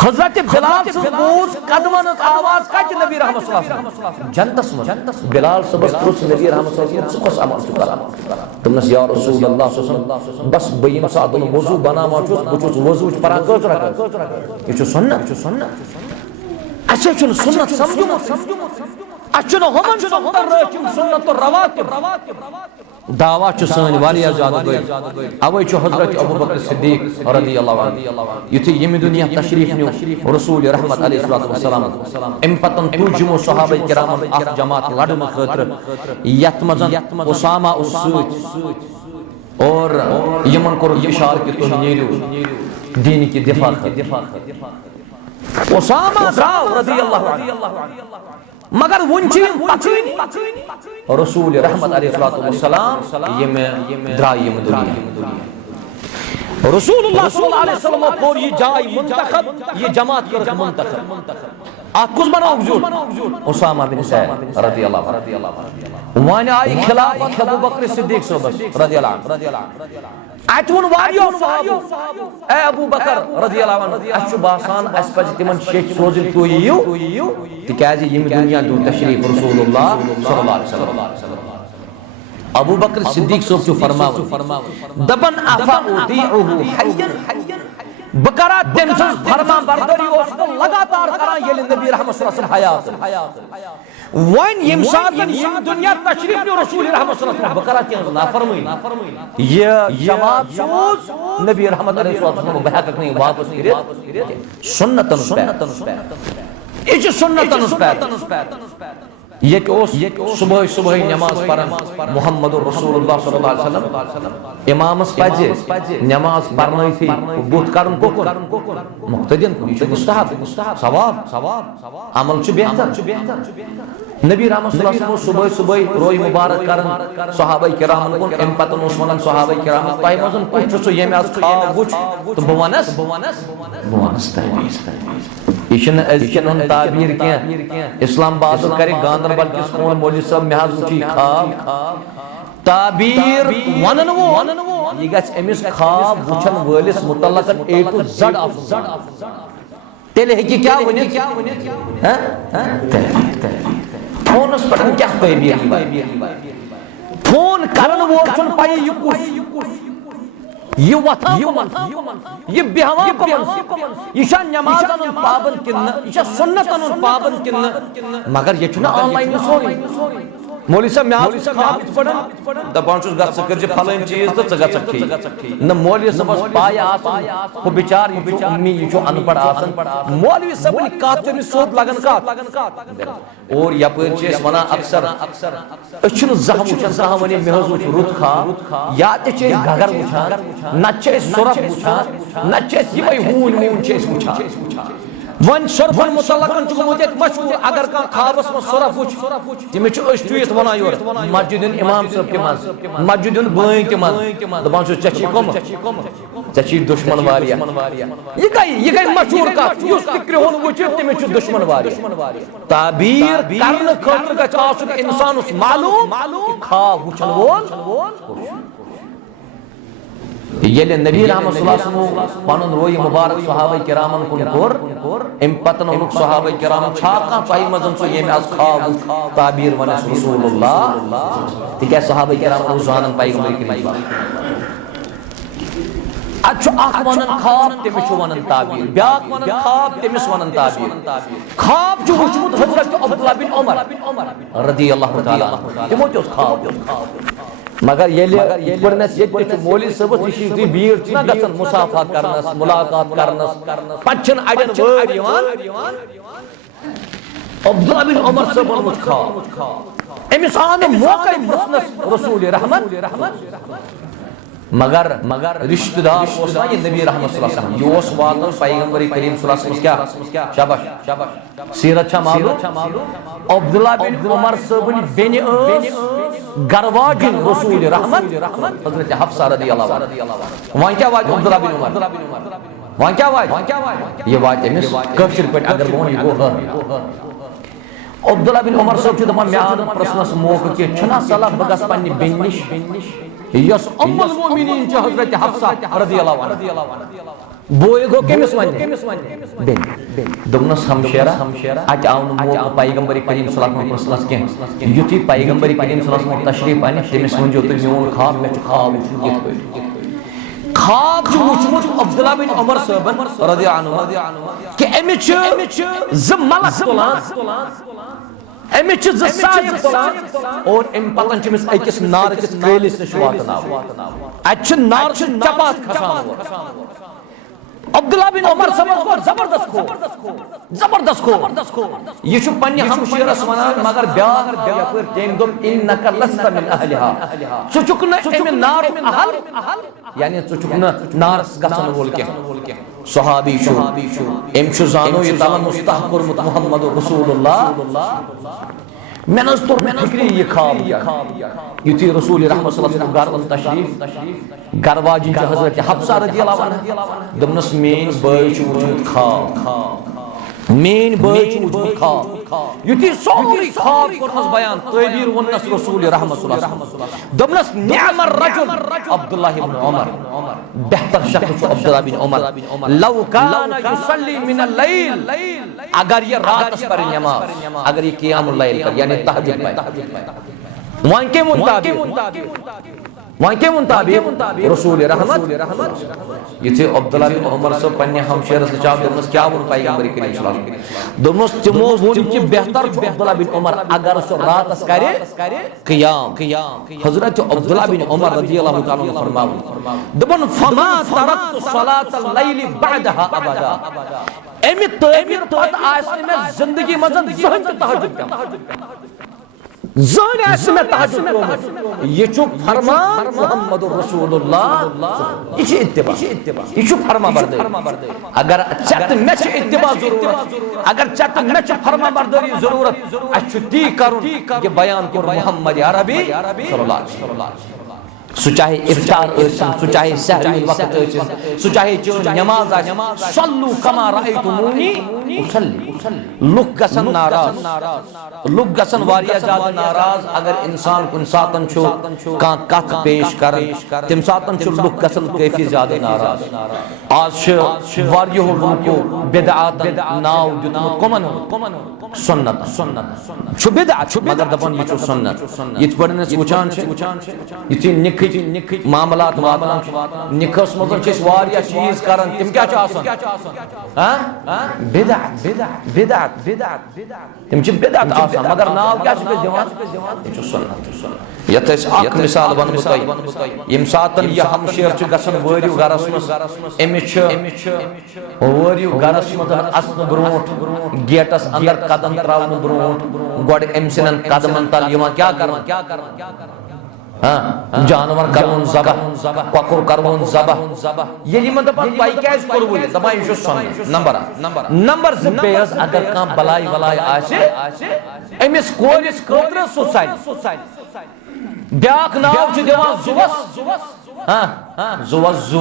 हजरत बिलाल से बोझ कदमन आवाज कत नबी रहमत सल्लल्लाहु अलैहि वसल्लम जनतस मस बिलाल सबस पुरुष नबी रहमत सल्लल्लाहु अलैहि वसल्लम कस अमल कर तुमस या रसूल अल्लाह सल्लल्लाहु अलैहि वसल्लम बस बयम सादन वजू बनामा छुस वजू परा कस रख ये सुन्नत अच्छा सुन्नत समझो अचन हमन संतर रचिम सुन्नत रवातिब दावा च सन वालिया ज्यादा गई अवै च हजरत अबू बकर सिद्दीक रदियल्लाहु अन्हु युति यम दुनिया तशरीफ न्यू रसूल रहमत अलैहि वसल्लम एम पतन तुजमो सहाबा किराम अख जमात लड़न खतर यत मजन उसामा उस और यमन कोर इशार कि तुम नेरू दीन की दिफा उसामा द्राव रदियल्लाहु अन्हु मगर वुंची रसूल रहमत अलैहि वसल्लम ये में द्रायम दुनिया रसूलुल्लाह सल्लल्लाहु अलैहि वसल्लम कोर ये जाय मुंतखब ये जमात कर मुंतखब आकुस बनाओ जुट उसामा बिन सैद रदियल्लाहु अन्हु वान आई खिलाफत अबू बकर सिद्दीक रदियल्लाहु अन्हु अचवन वारियो साहब ए अबू बकर रदियल्लाहु अन्हु अछु बासान अस पज तिमन शेख सोजिल तो यू तिकाज यम दुनिया दू तशरीफ रसूलुल्लाह सल्लल्लाहु अलैहि वसल्लम अबू बकर सिद्दीक सोब जो फरमाव दबन अफा उदीउहु हय्यन बकरा तमस फरमा बरदरी ओस लगातार करा ये नबी रहमत सल्लल्लाहु अलैहि वसल्लम हयात वन यम सातन यम दुनिया तशरीफ न्यू रसूल रहमत सल्लल्लाहु अलैहि वसल्लम बकरा के नाफरमानी ये जमात सोज नबी रहमत अलैहि वसल्लम बहक नहीं वापस गिरत सुन्नतन इच सुन्नतन ये सुबह सुबह नमाज पढ़न मोहम्मद रसूलुल्लाह सल्लल्लाहु अलैहि वसल्लम इमामस पजे नमाज पढ़ने थी बुत करन कोकुन मुक्तदिन मुस्तहब सवाब अमल च बेहतर नबी रहमत सल्लल्लाहु अलैहि वसल्लम सुबह सुबह रोई मुबारक करन सहाबा किराम कोन एम पतन उस्मान सहाबा किराम ताई मजन कुछ सो ये आज खा बुच तो बवनस इशन अजन ताबीर के इस्लाम बात करे गांधरबल के स्कूल मौलवी साहब महज उठी खाब ताबीर वनन वो ये गस एमिस खाब वुचन वलिस मुतल्लकन ए टू जेड ऑफ तेले है क्या वने हैं फोनस पर क्या ताबीर फोन करन वो छन पाए ये वथा ये बिहवा ये नमाजन पाबंद किन्न ये सुन्नतन पाबंद किन्न मगर ये छुना ऑनलाइन सोरी मौलवी साहब मैं खाब पढ़न दपान छुस गस कर जे फलन चीज तो च गस खी न मौलवी साहब पाय आसन को बिचार ये उम्मी ये अनपढ़ आसन मौलवी साहब कात तो सोत लगन का और यपर चेस वना अक्सर अछन जहम उछन जहम वने महज रुत खा या ते चे घगर उछान न चे सुरफ उछान न चे यमय हून चे उछान वन सुरफन मुतल्लकन चुमुत एक मशहूर अगर का खाबस में सुरफ उछ तिमे च अष्टुयत वना योर मस्जिदन इमाम साहब के मज मस्जिदन बय के मज दबान च चची कम चची दुश्मन वारिया ये गई मशहूर का युस तिक्र होन उछ तिमे च दुश्मन वारिया ताबीर करन खतर का आसुक इंसान उस मालूम खा उछल वोल येले नबी रहमत सल्लल्लाहु अलैहि वसल्लम पन रोय मुबारक सहाबा किरामन कुन कोर एम पतन उनुक सहाबा किराम छाका पाई मजन सो ये आज खाब ताबीर वनस रसूलुल्लाह तिके सहाबा किराम रोजानन पैगंबर की अच्छो आख वनन खाब तेमिस वनन ताबीर ब्याक वनन खाब तेमिस वनन ताबीर खाब जो वुचमुत हजरत अब्दुल्लाह बिन उमर रदियल्लाहु ताआला तिमो जो खाब मगर ये पढ़नस ये मौलवी साहब ये भीड़ ना गसन मुसाफात करनस मुलाकात करनस पछन अडन वर यवान अब्दुल्लाह बिन उमर साहब मुझ खा एमिस आन मौका मुसनस रसूल रहमत मगर रिश्तेदार ओसना ये नबी रहमत सल्लल्लाहु अलैहि वसल्लम यो ओस वातन पैगंबर करीम सल्लल्लाहु अलैहि वसल्लम क्या शाबाश सीरत छ मालूम अब्दुल्लाह बिन उमर साहब बेनि गरवाजिन रसूल रहमत हजरत हफ्सा रदियल्लाहु अन्हा वहां क्या वाज अब्दुल्लाह बिन उमर वहां क्या वाज ये वाज एमिस कशर पे अगर वो हो अब्दुल्लाह बिन उमर साहब छ दमा म्यान प्रश्नस मौका के छना सलाह बगस पन्नी बेनिश यस उम्मुल मोमिनीन छ हजरत हफ्सा रदियल्लाहु अन्हा बोय गो केमिस वने बेन दोनस हमशेरा आज आउन मौका पैगंबर करीम सल्लल्लाहु अलैहि वसल्लम के युति पैगंबर करीम सल्लल्लाहु अलैहि वसल्लम तशरीफ आने तेमिस वंजो तो म्योन खाब में खाब खाब जो वुचमुत अब्दुल्लाह बिन उमर साहब रदियल्लाहु अन्हु के एमिच ज मलक तुलान अमिच ज़ाय तुलान और अम पतन चमिस अकिस नार किस क्रेलिस निश वातनाव अच नार चपात खसान अब्दुल्ला बिन उमर समझ को जबरदस्त खो ये छु पन्ने हमशीरस वनान मगर ब्याह यपर तेम दम इन्नका लस्त मिन अहलिहा चुचुक न एम नार अहल यानी चुचुक न नार गसन वोल के सहाबी छु एम छु जानो ये तला मुस्तहकुर मुहम्मद रसूलुल्लाह मैंने तो फिक्री ये खाब युति रसूल रहमत सल्लल्लाहु अलैहि वसल्लम तशरीफ गरवाजी हजरत हफ्सा रदियल्लाहु अन्हा दमनस मेन बय छु खाब मेन बय छु खाब युति सोरी खाब करनस बयान तबीर वनस रसूल रहमत सल्लल्लाहु अलैहि वसल्लम दमनस निअमर रजुल अब्दुल्लाह इब्न उमर बेहतर शख्स अब्दुल्लाह बिन उमर लौ काना युसल्ली मिन अल-लैल अगर ये रात पर नमाज अगर ये क़ियामुल लैल पर यानी तहज्जुद पर वहां के मुताबिक रसूल रहमत ये थे अब्दुल्लाह बिन उमर से पन्ने हमशेर से चाव दमस क्या वो पैगंबर करीम सल्लल्लाहु अलैहि वसल्लम दमस तिमो वोन कि बेहतर अब्दुल्लाह बिन उमर अगर सो रात करे क़ियाम हजरत अब्दुल्लाह बिन उमर रदियल्लाहु ताला फरमाओ दबन फमा तरत सलातल लैल बअदहा अबदा एमि तबीर पत आसने में जिंदगी मजन जहन तहज्जुद ज़ान आस में तहज्जुद ये छु फरमान मोहम्मद रसूलुल्लाह ये इत्तिबा ये छु फरमा बरदारी अगर चत में छु इत्तिबा जरूरत अगर चत में छु फरमा बरदारी जरूरत अछु ती करुन के बयान को मोहम्मद अरबी सल्लल्लाहु अलैहि वसल्लम सु चाहे इफ्तार सु चाहे सहरी वक्त सु चाहे नमाज सल्लू कमा रअयतुमूनी उसल्ली लुक गसन नाराज लुक गसन वारिया ज्यादा नाराज अगर इंसान कुन सातन छु का कथ पेश कर तिम सातन छु लुक गसन काफी ज्यादा नाराज आज वारियो लुको बिदअत नाव दितमुत कमन सुन्नत छु बिदअत मगर दपन ये छु सुन्नत ये पढ़ने वुचान ये निख मामलात वातन निखस मजन छ वारिया चीज करन तिम क्या छ आसान हां बिदअत तिम छ बिदअत आसान मगर नाव क्या छ दिवान ये छ सुन्नत यत अक मिसाल वन बुतई यम सातन ये हमशेर छ गसन वरियो गरस मस एमि छ वरियो गरस मस असन ब्रोट गेटस अंदर कदम त्रावन ब्रोट गोड एमसिनन कदमन तल यमा क्या करन जानवर करवन ज़बह ककुर करवन ज़बह ये मतलब भाई क्या इस करवो ये दबाई जो सुन नंबर ज़बेस अगर का बलाई वलाई आसे एमिस कोरिस कोत्र सोसाइटी ब्याक नाव छ देवान जुवस जुवज़ु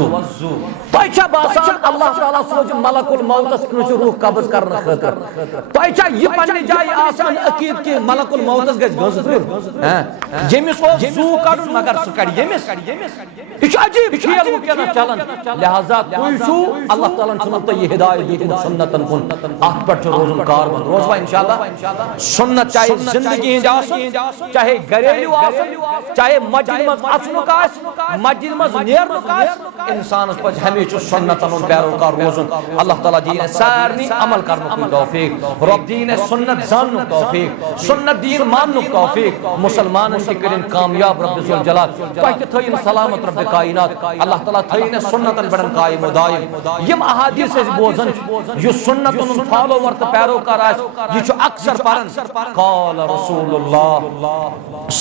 तोयचा बासान अल्लाह ताला सोज मलकुल मौतस कनस रूह कब्ज करन खतर तोयचा ये पन्ने जाय आसान अकीद के मलकुल मौतस गज गज जेमिस जू कर मगर सुकर येमिस इच अजीब खेल वो केना चलन लिहाजा कोई सु अल्लाह ताला छन तो ये हिदायत दी सुन्नतन कुन आठ पर रोजन कार रोजवा इंशाअल्लाह सुन्नत चाहे जिंदगी हिंद आसन चाहे घरेलू आसन चाहे मस्जिद में अचनुक आस मस्जिद में नेरनुक आस इंसान पर हमेशा सुन्नतन पैरोकार रोजन अल्लाह ताला दीन सारनी अमल करने तौफीक रब दीन सुन्नत जानने तौफीक सुन्नत दीन मानने तौफीक मुसलमान के करें कामयाब रब जुल जलाल ताकि थईन सलामत रब कायनात अल्लाह ताला थईन सुन्नतन बड़न कायम दायम यम अहादीस बोजन यो सुन्नतन फॉलोवर त पैरोकार आस ये छ अक्सर परन काल रसूलुल्लाह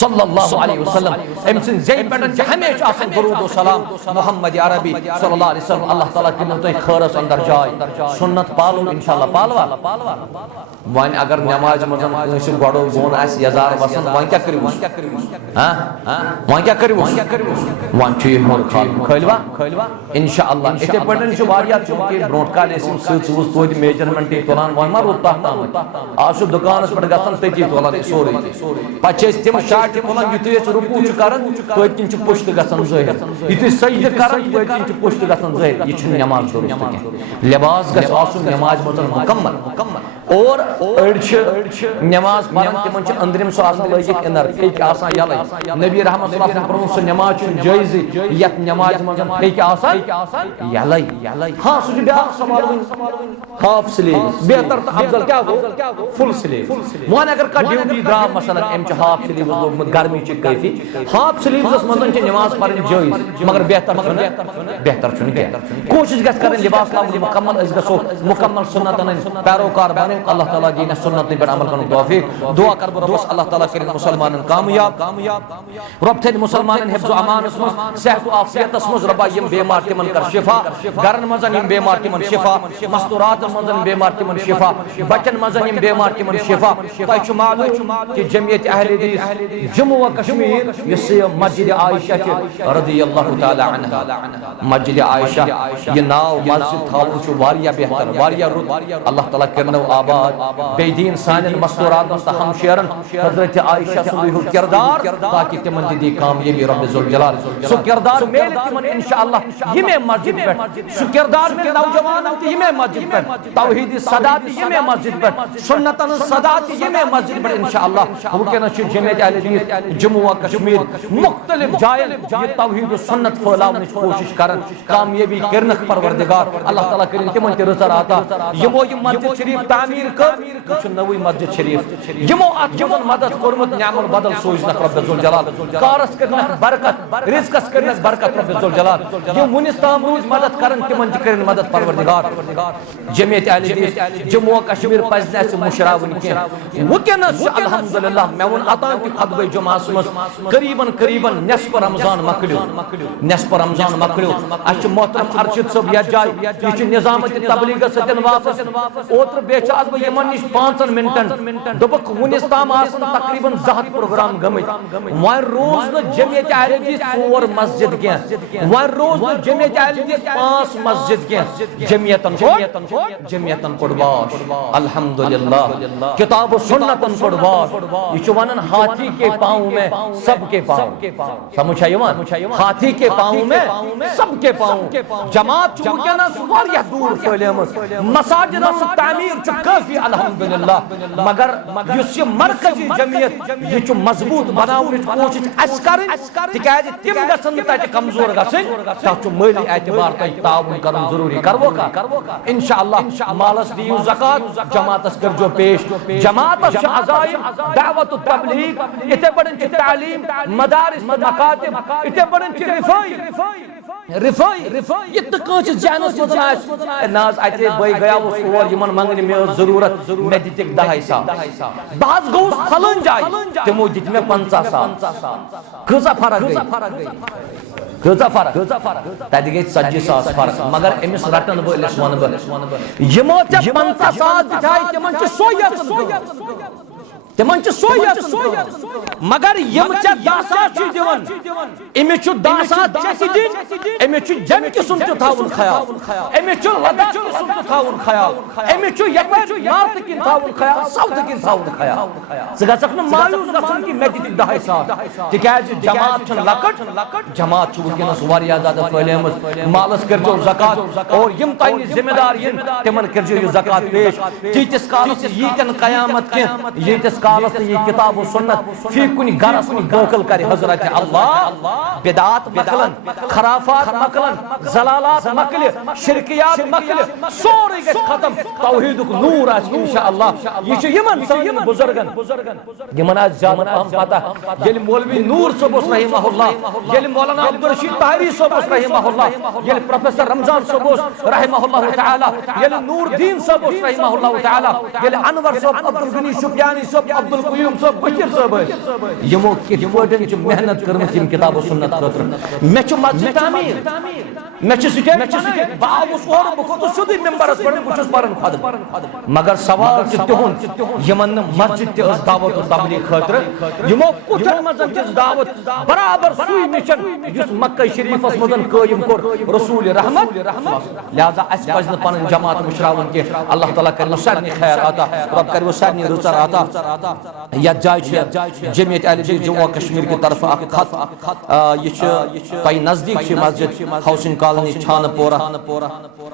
सल्लल्लाहु अलैहि वसल्लम एमसिन जै पटन हमेशा आसन दरूद व सलाम मोहम्मद अरबी सल्लल्लाहु अलैहि वसल्लम अल्लाह ताला के तो खरस अंदर जाय सुन्नत पालो इंशाअल्लाह पालवा वन अगर नमाज मजन कस गडो बोन आस यजार वसन वन क्या करिवो वन क्या करिवो वन छु मोर खलवा इंशाअल्लाह इते पटन छु वारिया चुके ब्रोट काल एसिम सच तो मेजरमेंट तुलान वन मार उता आज दुकान पर गसन तती तुलान सोरे पचे तिम शार्ट तुलान युते रुकू छु करन तो किन छु पुष्ट गसन जय युते सजद करन तो किन छु पुष्ट गसन जय ये छु नमाज दुरुस्त लिबास गस आसु नमाज मजन मुकम्मल और नमाज पढ़न तिमन अंदरिम सो आसान लगित इनर फेक आसान यलै नबी रहमत सल्लल्लाहु अलैहि वसल्लम सो नमाज जायज यत नमाज मजन फेक आसान यलै हां सु ब्या सवाल हाफ स्लीव बेहतर तो अफजल क्या गो फुल स्लीव वन अगर का ड्यूटी द्राव मसलन एम हाफ स्लीव लोगमत गर्मी च कैफी हाफ स्लीव्स मजन नमाज पढ़न जायज मगर बेहतर छुन क्या कोशिश गस करन लिबास लाग मुकम्मल अस गसो मुकम्मल सुन्नतन पैरोकार बने अल्लाह ताला दीन सुन्नत पर अमल करने तौफीक दुआ कर रब्बस अल्लाह ताला करे मुसलमानन कामयाब रब थे मुसलमानन हिफ्ज अमान मज सेहत आफियत मज रब्बा यम बेमार तिमन कर शिफा गरन मजन यम बेमार तिमन शिफा मस्तूरात मजन बेमार तिमन शिफा बचन मजन यम बेमार तिमन शिफा तय मालूम कि जमियत अहले हदीस जम्मू व कश्मीर यस मस्जिद आयशा रदियल्लाहु ताला अन्हा मस्जिद आयशा ये नाव मस्जिद थावु छु वारिया बेहतर वारिया रुत अल्लाह ताला करनो आबाद बेदीन सानन मस्तूरात त हमशेरन हजरत आयशा सुलहु किरदार ताकि तिमन दी कामयाबी रब जुल जलाल सो किरदार मेल तिमन इंशाअल्लाह यमे मस्जिद पे सो किरदार में नौजवान यमे मस्जिद पे तौहीद सदात यमे मस्जिद पे सुन्नतन सदात यमे मस्जिद पे इंशाअल्लाह वकन छु जमियत अहले हदीस जम्मू व कश्मीर मुख्तलिफ जायन ये तौहीद सुन्नत फैलावने कोशिश करन कामयाबी करनक परवरदिगार अल्लाह ताला करिन तिमन ते रज़ा आता यमो ये मस्जिद शरीफ तामीर कर छु नवी मस्जिद शरीफ यमो अत जमन मदद करमत न्यामल बदल सोजनक रब जुल जलाल कारस करनक बरकत रिज़्कस करनक बरकत रब जुल जलाल ये मुनिस्ताम रोज मदद करन तिमन ते करिन मदद परवरदिगार जमियत अहले हदीस जम्मू व कश्मीर पजने से मुशरावन के वकन अल्हम्दुलिल्लाह मैं उन अतान की खतबे जुमास मस करीबन निस्फ रमजान मकलियो अच मोहतरम अरशद सब या जाय ये निजामत तबलीग सतन वापस ओत्र बेचाज ब यमन निश 5 मिनटन दोबक वनिस ताम आसन तकरीबन 2 प्रोग्राम गमित वन रोज न जमियत अहले हदीस 4 मस्जिद के वन रोज न जमियत अहले हदीस 5 मस्जिद के जमियतन कुर्बान अल्हम्दुलिल्लाह किताब सुन्नतन कुर्बान ये वनन हाथी के पांव में सबके पांव समझा यमन हाथी के पांव में सबके पांव जमात चुकना वारिया दूर फैलेमस मसाजिद तामीर च काफी अल्हम्दुलिल्लाह मगर युस ये मरकजी जमियत ये च मजबूत बनावने कोशिश अस करन तिकाज तिम गसन तत कमजोर गसन तत माली एतबार तय ताउन करन जरूरी करवो का इंशाअल्लाह मालस दियो ज़कात जमातस करजो पेश जमातस अज़ाइम दावत तबलीग इते बड़न च तालीम मदारिस मकातिब इते बड़न च रिफाई ये तो कांच जानस मजनास नाज अते बय गया वो और यमन मंगने में जरूरत मैं दितिक 10,000 बाज गो फलन जाय तमो दित में 50,000 कजा फरक तद गई 40,000 फर्क मगर एमिस रटन बोलिस वन यमो 50,000 दिखाई तमन च सोयत मगर यम च 10,000 दिवन एमे छु 10,000 चसी दिन एमे छु जन के सुन च थाउन खयाल एमे छु लद्दाख के सुन च थाउन खयाल एमे छु यकवा नॉर्थ के थाउन खयाल साउथ के थाउन खयाल सगसक न मायूस गसन की मैं दित 10,000 तिकाज जमात छ लकट जमात छु के न वारिया ज्यादा फैलेमस मालस करजो ज़कात और यम ताइन जिम्मेदार यम तिमन करजो ये ज़कात पेश तीतिस कालस यीतन कयामत के यीतिस कालस ये किताब व सुन्नत फी कुनि गरस कुनि गोकल करे हजरत अल्लाह बिदात मकलन खराफात मकलन जलालात मकल शिरकियात मकल सोरे गस खत्म तौहीद नूर आज इंशाअल्लाह ये छ यमन सान बुजुर्गन यमन आज जान हम पता येल मौलवी नूर सबस रहमहुल्लाह येल मौलाना अब्दुल रशीद ताहरी सबस रहमहुल्लाह येल प्रोफेसर रमजान सबस रहमहुल्लाह ताला येल नूरदीन सबस रहमहुल्लाह ताला येल अनवर सब अब्दुल गनी शुक्यानी सब अब्दुल कयूम सब बशीर सब यमो के पटन च मेहनत करम यम किताब सुन्नत खतर मे च मस्जिद तामीर मे च सुटे बावस और बखतो सुदी मेंबरस पड़न बुचस परन खद मगर सवाल च तिहुन यमन मस्जिद ते अस दावत तबलीग खतर यमो कुथर मजन च दावत बराबर सुई मिशन युस मक्का शरीफस मदन कायम कर रसूल रहमत लिहाजा अस पजन पन जमात मुशरावन के अल्लाह ताला कर सरनी खैर आता रब कर सरनी रुचर आता या जाय जमीयत अहले हदीस जम्मू कश्मीर की तरफ खत यह नजदीक मस्जिद हाउसिंग कॉलोनी छानपोरा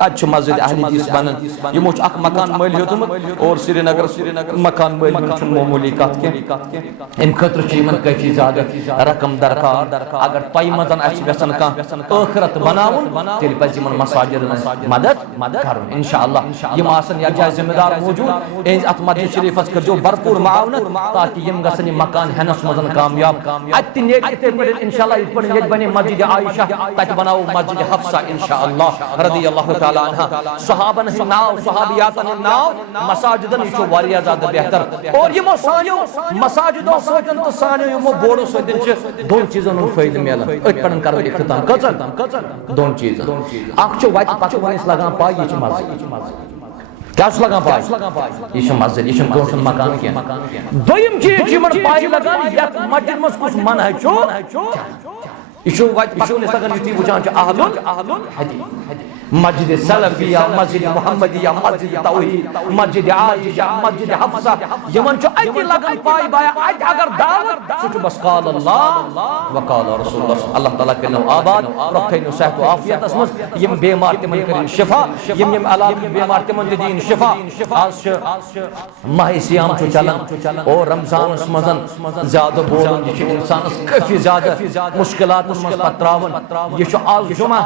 अ मस्जिद अहले हदीस बनन यमो मकान मल हेतुमत और श्रीनगर मकान मल मामूली कत अम खतर काफी ज्यादा रकम दरकार अगर तय मजन आखरत बनावन तेल पज मसाजिद मदद कर इंशाअल्लाह यम आसन यकजा जिम्मेदार मौजूद अत मस्जिद शरीफस कर भरपूर मावनत ताकि यम गसन मकान हेनस मजन कामयाब इंशाअल्लाह बने मस्जिद आयशा तत बनाओ मस्जिद हफ्सा इंशाअल्लाह रदियल्लाहु तआला अन्हा सहाबन नाव सहाबियातन नाव मसाजिदन यह वारिया ज्यादा बेहतर और यमो सानियो मसाजिदों सतन तो सानियो यमो बोर्डो सतन दोन चीजन फायदे मिलन अत पन कर इख्तिताम कचन दोन चीज अख वत पत वनिस लगान पाय यह मस्जिद क्या लगान पाय यह मस्जिद यह दोन मकान क्या दोयम चीज पाय लगान यत मस्जिद मस कुछ मन है यह वत पत वनिस लगान युति वुचान अहलुल हदीस मस्जिद सलफिया मस्जिद मुहम्मदिया मस्जिद तौहीद मस्जिद आयशा मस्जिद हफ्सा यमन अति लगन पाय बाय अत अगर दावत सु बस काल अल्लाह व काल रसूलुल्लाह अल्लाह ताला कनो आबाद रखनो सेहत व आफियत असमस यम बीमार तिमन करिन शिफा यम अलाम बीमार तिमन दीन शिफा आज माह सियाम चलन और रमजान मजन ज्यादा बोलन यह इंसान काफी ज्यादा मुश्किलात पत्रावन यह आज जुमा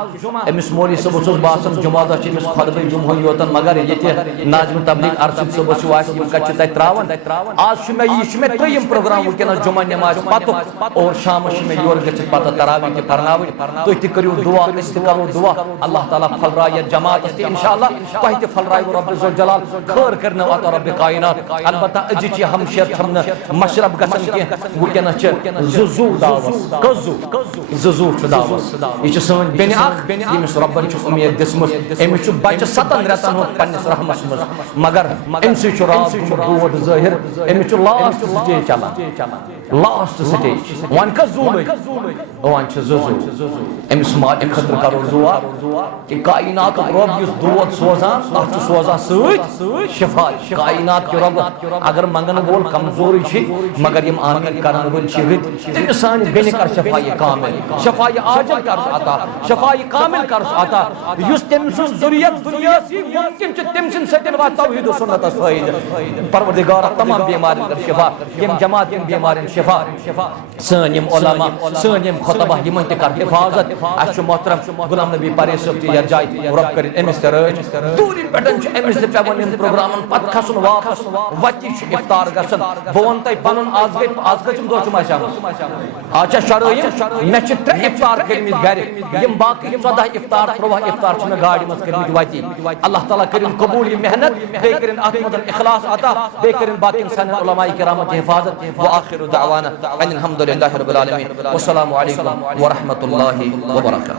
अमिस मौली सब जुमादा खुतबे जुम्हो योतन मगर ये नाजम तबलीग अरशद सुबह त्रावन आज मे त्रिम प्रोग्राम वनस जुमा नमाज पत और शाम मे योर गत तरावी पर्न तुम तु दुआ करो दुआ अल्लाह ताला फलराय जमात इंशाअल्लाह तुह फलराय रब्बुल जलाल खैर कर अत रब्ब कायनात अलबत्ता अजिच हमशर छम मशरब गसन वनस जुजू दावत जुजू दावत यह सन बेन यमिस रब्बन उम्मीद अमिस बच्चे 7 रेतन पन्निस रहमस मगर अमि रात जाहिर अमिस लास्ट स्टेज चलान last stage one one जुजू Amish माल खतर करो दुआ कि कायनात रब इस दूध सोजान तथ सोजान शिफा कायनात के रब अगर मंगन वोल कमजोर मगर यम आमीन करन वोल तमिस सान बेन कर शफाई कामिल शफाई आजल कर अता शफाई कामिल कर अता तम ज़ुरियत दुनिया मुमकिन तम सतन वा तौहीद सुन्नत फायदे परवरदिगार तमाम बीमारियों का शिफा यम जमात यम बीमारियों शिफा सन यम उलमा सन यम खुतबा यमन त कर हिफाजत अश मोहतरम गुलाम नबी पारे सब ती जाय रब कर एमिस तरज दूरी पटन छ एमिस पेवन इन प्रोग्रामन पत खसन वापस वति इफ्तार गसन बोन तय पनन आज गचम दो छ शाम अच्छा शरोयम मे छ 3 इफ्तार करमित घर यम बाकी 14 इफ्तार 13 इफ्तार छ गाड़ी मत करमित वाती अल्लाह ताला करिन कबूल ये मेहनत बे करिन आत्मदन इखलास अता बे करिन बाकी सन उलमा किराम की हिफाजत व आखिर दअवाना अनिल हम्दुलिल्लाहि रब्बिल आलमीन वस्सलामु अलैकुम व रहमतुल्लाहि व बरकातहू।